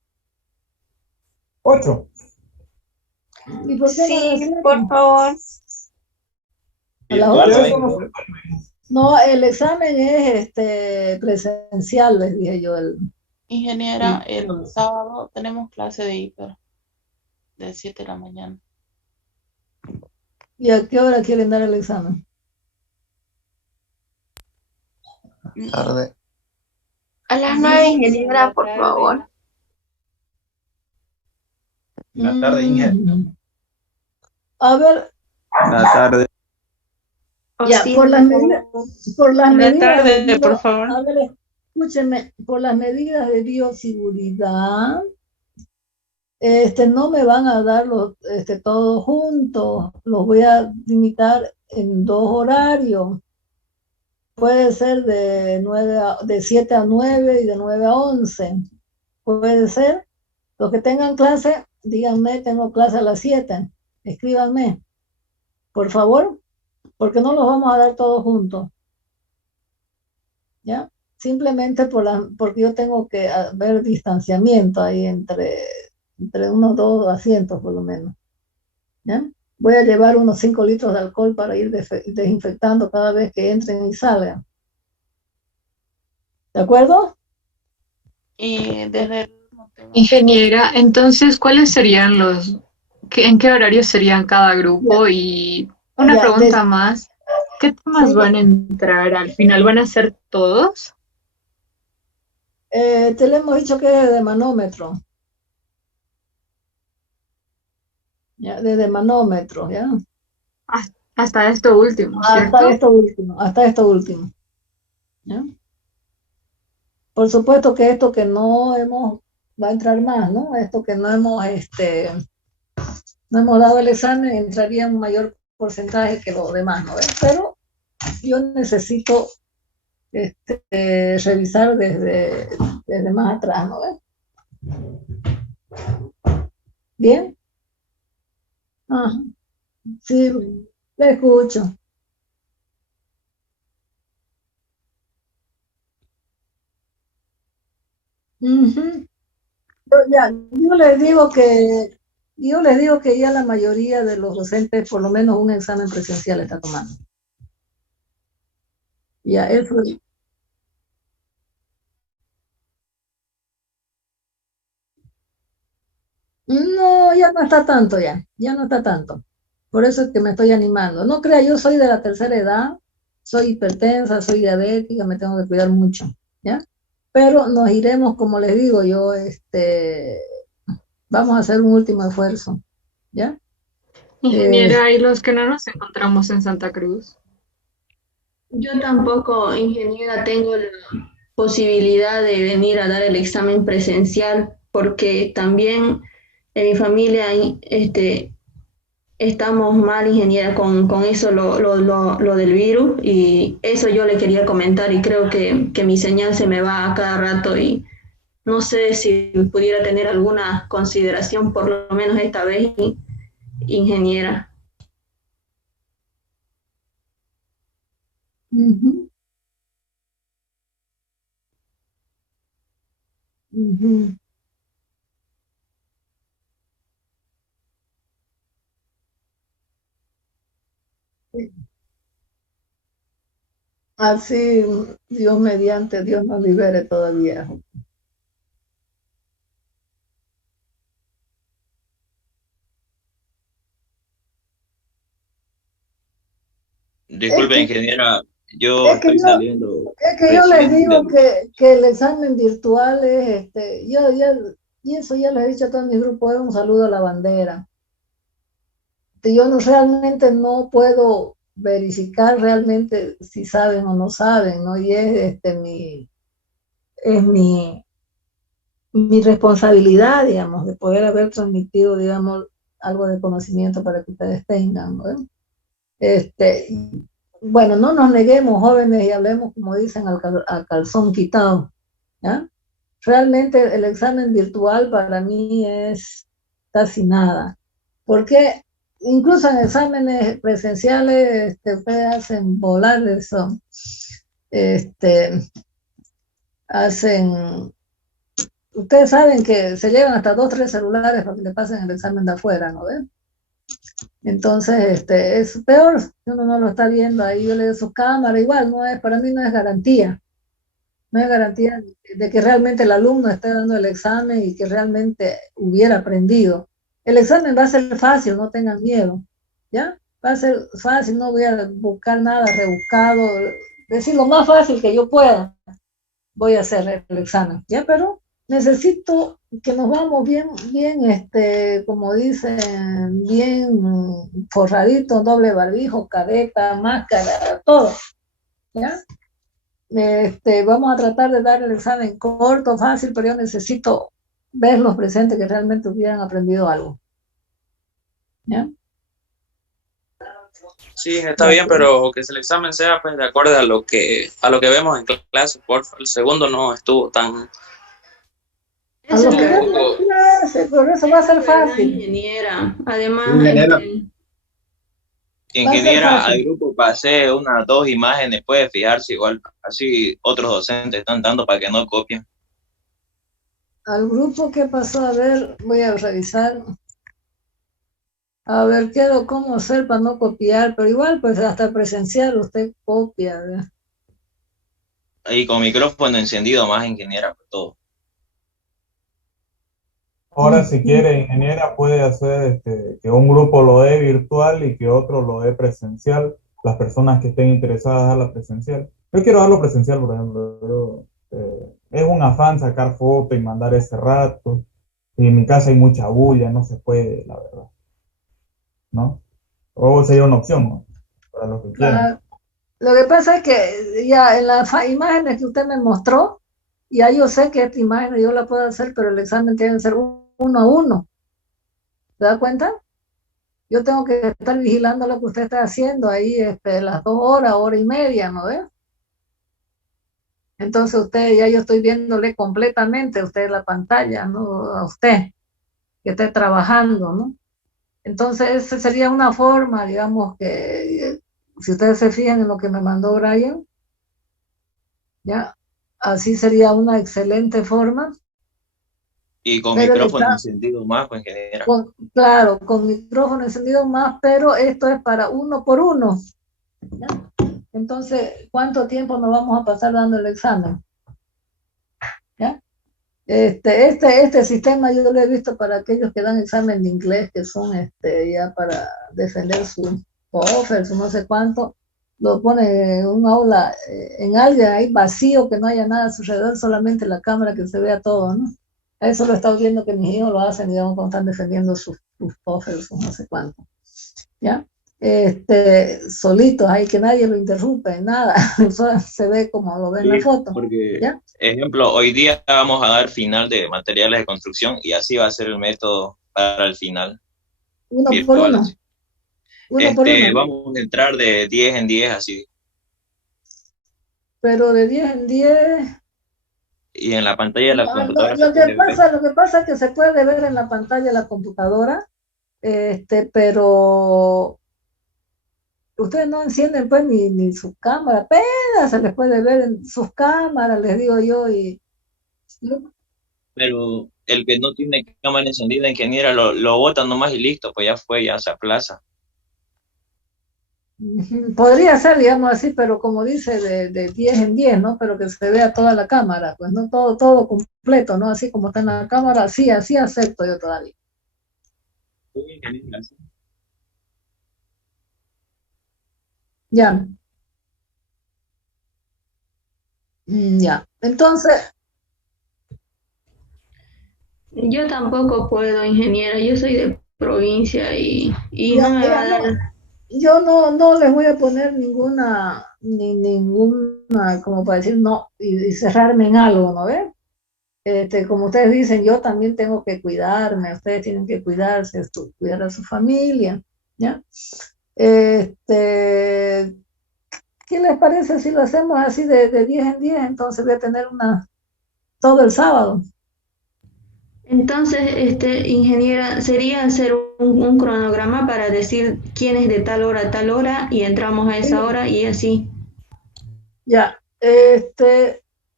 8. ¿Y por qué no a las Sí, 7? por favor. ¿A las Virtual 8? también. Eso no se No, el examen es presencial, les dije yo. Ingeniera, el sábado tenemos clase de hiper de 7 de la mañana. ¿Y a qué hora quieren dar el examen? Tarde. A las 9, ingeniera, por favor. La tarde, Inge. A ver, La tarde. O ya, sí, por las medidas, En la tarde, de por favor. a ver, escúcheme, por las medidas de bioseguridad, no me van a dar todos juntos, los voy a limitar en 2 horarios. Puede ser de 7 a 9 y de 9 a 11. Puede ser. Los que tengan clase, díganme, tengo clase a las 7. Escríbanme, por favor, porque no los vamos a dar todos juntos. ¿Ya? Simplemente porque yo tengo que ver distanciamiento ahí entre unos 2 asientos por lo menos. ¿Ya? Voy a llevar unos 5 litros de alcohol para ir desinfectando cada vez que entren y salgan. ¿De acuerdo? Y desde Ingeniera, entonces, ¿cuáles serían en qué horario serían cada grupo? Y una Ya, pregunta más, ¿qué temas Sí. van a entrar al final? ¿Van a ser todos? Te le hemos dicho que es de manómetro. ¿Ya? Desde manómetro, ¿ya? Hasta esto último, ¿cierto? Hasta esto último. ¿Ya? Por supuesto que esto que va a entrar más, ¿no? Esto que no hemos dado el examen, entraría en un mayor porcentaje que los demás, ¿no? Pero yo necesito revisar desde más atrás, ¿no? ¿Bien? Ajá. Sí, le escucho. Ujú. Yo les digo que ya la mayoría de los docentes por lo menos un examen presencial está tomando. Ya, eso. No, ya no está tanto ya no está tanto. Por eso es que me estoy animando. No crea, yo soy de la tercera edad, soy hipertensa, soy diabética, me tengo que cuidar mucho, ¿ya? Pero nos iremos, como les digo, vamos a hacer un último esfuerzo, ¿ya? Ingeniera, ¿y los que no nos encontramos en Santa Cruz? Yo tampoco, ingeniera, tengo la posibilidad de venir a dar el examen presencial porque también en mi familia estamos mal, ingeniera, con eso lo del virus, y eso yo le quería comentar y creo que mi señal se me va a cada rato y no sé si pudiera tener alguna consideración por lo menos esta vez, ingeniera. Ujú, ujú. Así, Dios mediante, Dios nos libere todavía. Disculpe, Es ingeniera, yo es que estoy yo, saliendo es que yo les recién digo del... que el examen virtual es, y eso ya les he dicho a todos mis grupos, es un saludo a la bandera. Yo realmente no puedo verificar realmente si saben o no saben, ¿no? Y es mi responsabilidad, digamos, de poder haber transmitido, digamos, algo de conocimiento para que ustedes tengan, ¿no? Este, bueno, no nos neguemos, jóvenes, y hablemos, como dicen, al calzón quitado, ¿ya? Realmente el examen virtual para mí es casi nada, porque incluso en exámenes presenciales ustedes hacen volar eso, este, hacen ustedes saben que se llevan hasta 2, 3 celulares para que le pasen el examen de afuera, ¿no ven? Entonces, es peor si uno no lo está viendo ahí, yo le doy su cámara, igual, para mí no es garantía. No es garantía de que realmente el alumno esté dando el examen y que realmente hubiera aprendido. El examen va a ser fácil, no tengan miedo, ¿ya? Va a ser fácil, no voy a buscar nada rebuscado, decir lo más fácil que yo pueda, voy a hacer el examen, ¿ya? Pero necesito que nos vamos bien, como dicen, bien forraditos, doble barbijo, careta, máscara, todo, ¿ya? Vamos a tratar de dar el examen corto, fácil, pero yo necesito verlos presentes que realmente hubieran aprendido algo. ¿Ya? Sí, está bien, pero que el examen sea pues de acuerdo a lo que vemos en clase, por favor. El segundo no estuvo tan... A lo que vemos en clase, por eso va a ser fácil. Ingeniera, además, Ingeniera, al grupo pasé 1 o 2 imágenes, puede fijarse igual, así otros docentes están dando para que no copien. Al grupo, ¿qué pasó? A ver, voy a revisar. A ver, quiero cómo hacer para no copiar, pero igual, pues hasta presencial usted copia, ¿verdad? Y con micrófono encendido más, ingeniera, por todo. Ahora, si quiere, ingeniera, puede hacer que un grupo lo dé virtual y que otro lo dé presencial. Las personas que estén interesadas en darlo presencial. Yo quiero darlo presencial, por ejemplo. Es un afán sacar fotos y mandar ese rato. Y en mi casa hay mucha bulla, no se puede, la verdad. ¿No? O sería una opción, ¿no? Para los que quieran. Lo que pasa es que ya en las imágenes que usted me mostró, ya yo sé que esta imagen yo la puedo hacer, pero el examen tiene que ser 1 a 1. ¿Se da cuenta? Yo tengo que estar vigilando lo que usted está haciendo ahí las 2 horas, hora y media, ¿no ve? Entonces yo estoy viéndole completamente a usted la pantalla, ¿no? A usted que esté trabajando, ¿no? Entonces esa sería una forma, digamos, que si ustedes se fijan en lo que me mandó Brian, ya, así sería una excelente forma. Y con micrófono encendido más, pues, ingeniera. Claro, con micrófono encendido más, pero esto es para 1 por 1. ¿Ya? Entonces, ¿cuánto tiempo nos vamos a pasar dando el examen? ¿Ya? Este sistema yo lo he visto para aquellos que dan examen de inglés, que son ya para defender su TOEFL, su no sé cuánto, lo pone en un aula, en alguien ahí vacío, que no haya nada a su alrededor, solamente la cámara que se vea todo, ¿no? Eso lo he estado viendo que mis hijos lo hacen, digamos, cuando están defendiendo sus TOEFL, sus no sé cuánto, ¿ya? Solitos ahí, que nadie lo interrumpe, nada, solo se ve como lo ve en la foto. Porque, ¿ya? Ejemplo, hoy día vamos a dar final de materiales de construcción y así va a ser el método para el final. 1 por 1. 1 por 1. Vamos a entrar de 10 en 10 así. Pero de 10 en 10... Y en la pantalla de la computadora. Lo que pasa es que se puede ver en la pantalla de la computadora, pero ustedes no encienden pues ni su cámara, apenas se les puede ver en sus cámaras, les digo yo. Pero el que no tiene cámara encendida, ingeniera, lo bota nomás y listo, pues ya fue, ya se aplaza. Podría ser, digamos así, pero como dice, de 10 en 10, ¿no? Pero que se vea toda la cámara, pues no todo completo, ¿no? Así como está en la cámara, así acepto yo todavía. Ya. Ya. Entonces... Yo tampoco puedo, ingeniera, yo soy de provincia y ya, no me va a dar... Yo no les voy a poner ninguna, como para decir no, y cerrarme en algo, ¿no ven? Como ustedes dicen, yo también tengo que cuidarme, ustedes tienen que cuidarse, cuidar a su familia, ¿ya? ¿Qué les parece si lo hacemos así de 10 en 10? Entonces voy a tener todo el sábado. Entonces, ingeniera, sería hacer un cronograma para decir quién es de tal hora a tal hora y entramos a esa hora y así. Ya,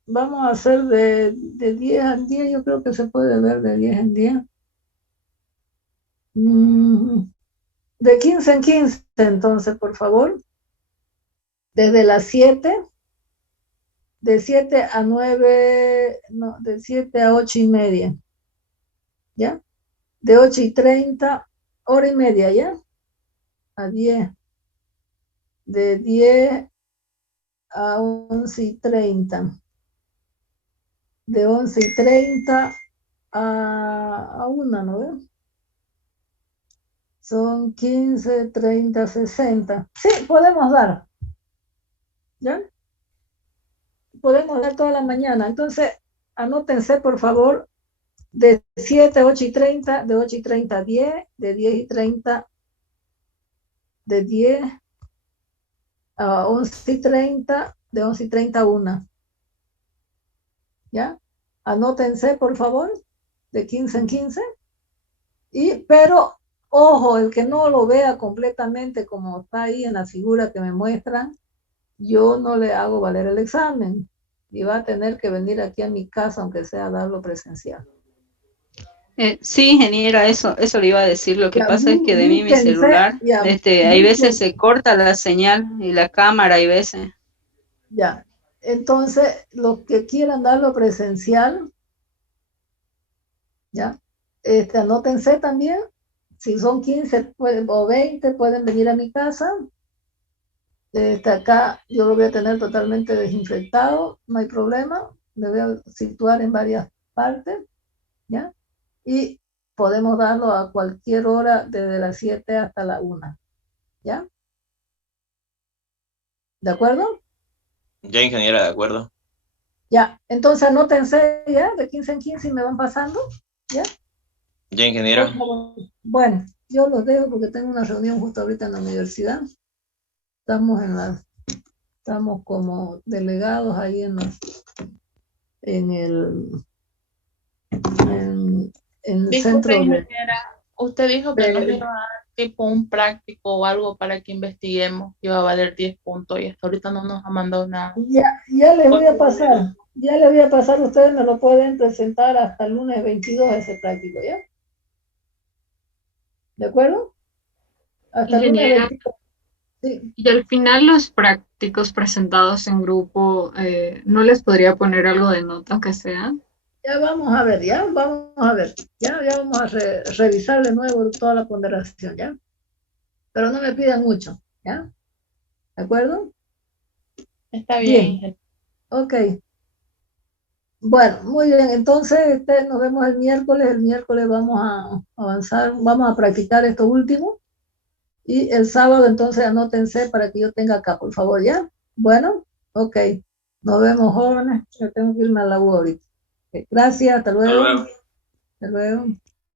vamos a hacer de 10 en 10, yo creo que se puede ver de 10 en 10. De 15 en 15, entonces, por favor. Desde las 7, de 7 a 9, no, de 7 a 8 y media, ¿ya? De 8 y 30, hora y media, ¿ya? A 10. De 10 a 11 y 30. De 11 y 30 a 1, ¿no ves? Son 15, 30, 60. Sí, podemos dar. ¿Ya? Podemos dar toda la mañana. Entonces, anótense, por favor, de 7 a 8 y 30, de 8 y 30 a 10, de 10 y 30, de 10 a 11 y 30, de 11 y 30 a 1. ¿Ya? Anótense, por favor, de 15 en 15. Pero, ojo, el que no lo vea completamente como está ahí en la figura que me muestran, yo no le hago valer el examen y va a tener que venir aquí a mi casa, aunque sea a darlo presencial. Sí, ingeniera, eso le iba a decir. Lo que Ya, pasa es que de mi celular, ya, hay veces se corta la señal y la cámara, hay veces. Ya, entonces, los que quieran darlo presencial, ya, anótense también. Si son 15 o 20, pueden venir a mi casa. Acá yo lo voy a tener totalmente desinfectado, no hay problema. Me voy a situar en varias partes, ¿ya? Y podemos darlo a cualquier hora desde las 7 hasta la 1, ¿ya? ¿De acuerdo? Ya, ingeniera, de acuerdo. Ya, entonces anótense ya, de 15 en 15 y me van pasando, ¿ya? Ya, ingeniera. Bueno, yo los dejo porque tengo una reunión justo ahorita en la universidad. Estamos como delegados ahí en el Disculpe, centro de... ingeniera, usted dijo que nos iba a dar tipo un práctico o algo para que investiguemos, que iba a valer 10 puntos y hasta ahorita no nos ha mandado nada. Ya les voy a pasar, ustedes me lo pueden presentar hasta el lunes 22 ese práctico, ¿ya? ¿De acuerdo? Hasta el lunes 22. Sí. Y al final los prácticos presentados en grupo, ¿no les podría poner algo de nota, aunque sea? Ya vamos a ver, ya vamos a revisar de nuevo toda la ponderación, ¿ya? Pero no me pidan mucho, ¿ya? ¿De acuerdo? Está bien. Ok. Bueno, muy bien, entonces nos vemos el miércoles vamos a avanzar, vamos a practicar esto último, y el sábado entonces anótense para que yo tenga acá, por favor, ¿ya? Bueno, ok, nos vemos, jóvenes, yo tengo que irme a la U ahorita. Okay, gracias, hasta luego. Hasta luego. Hasta luego.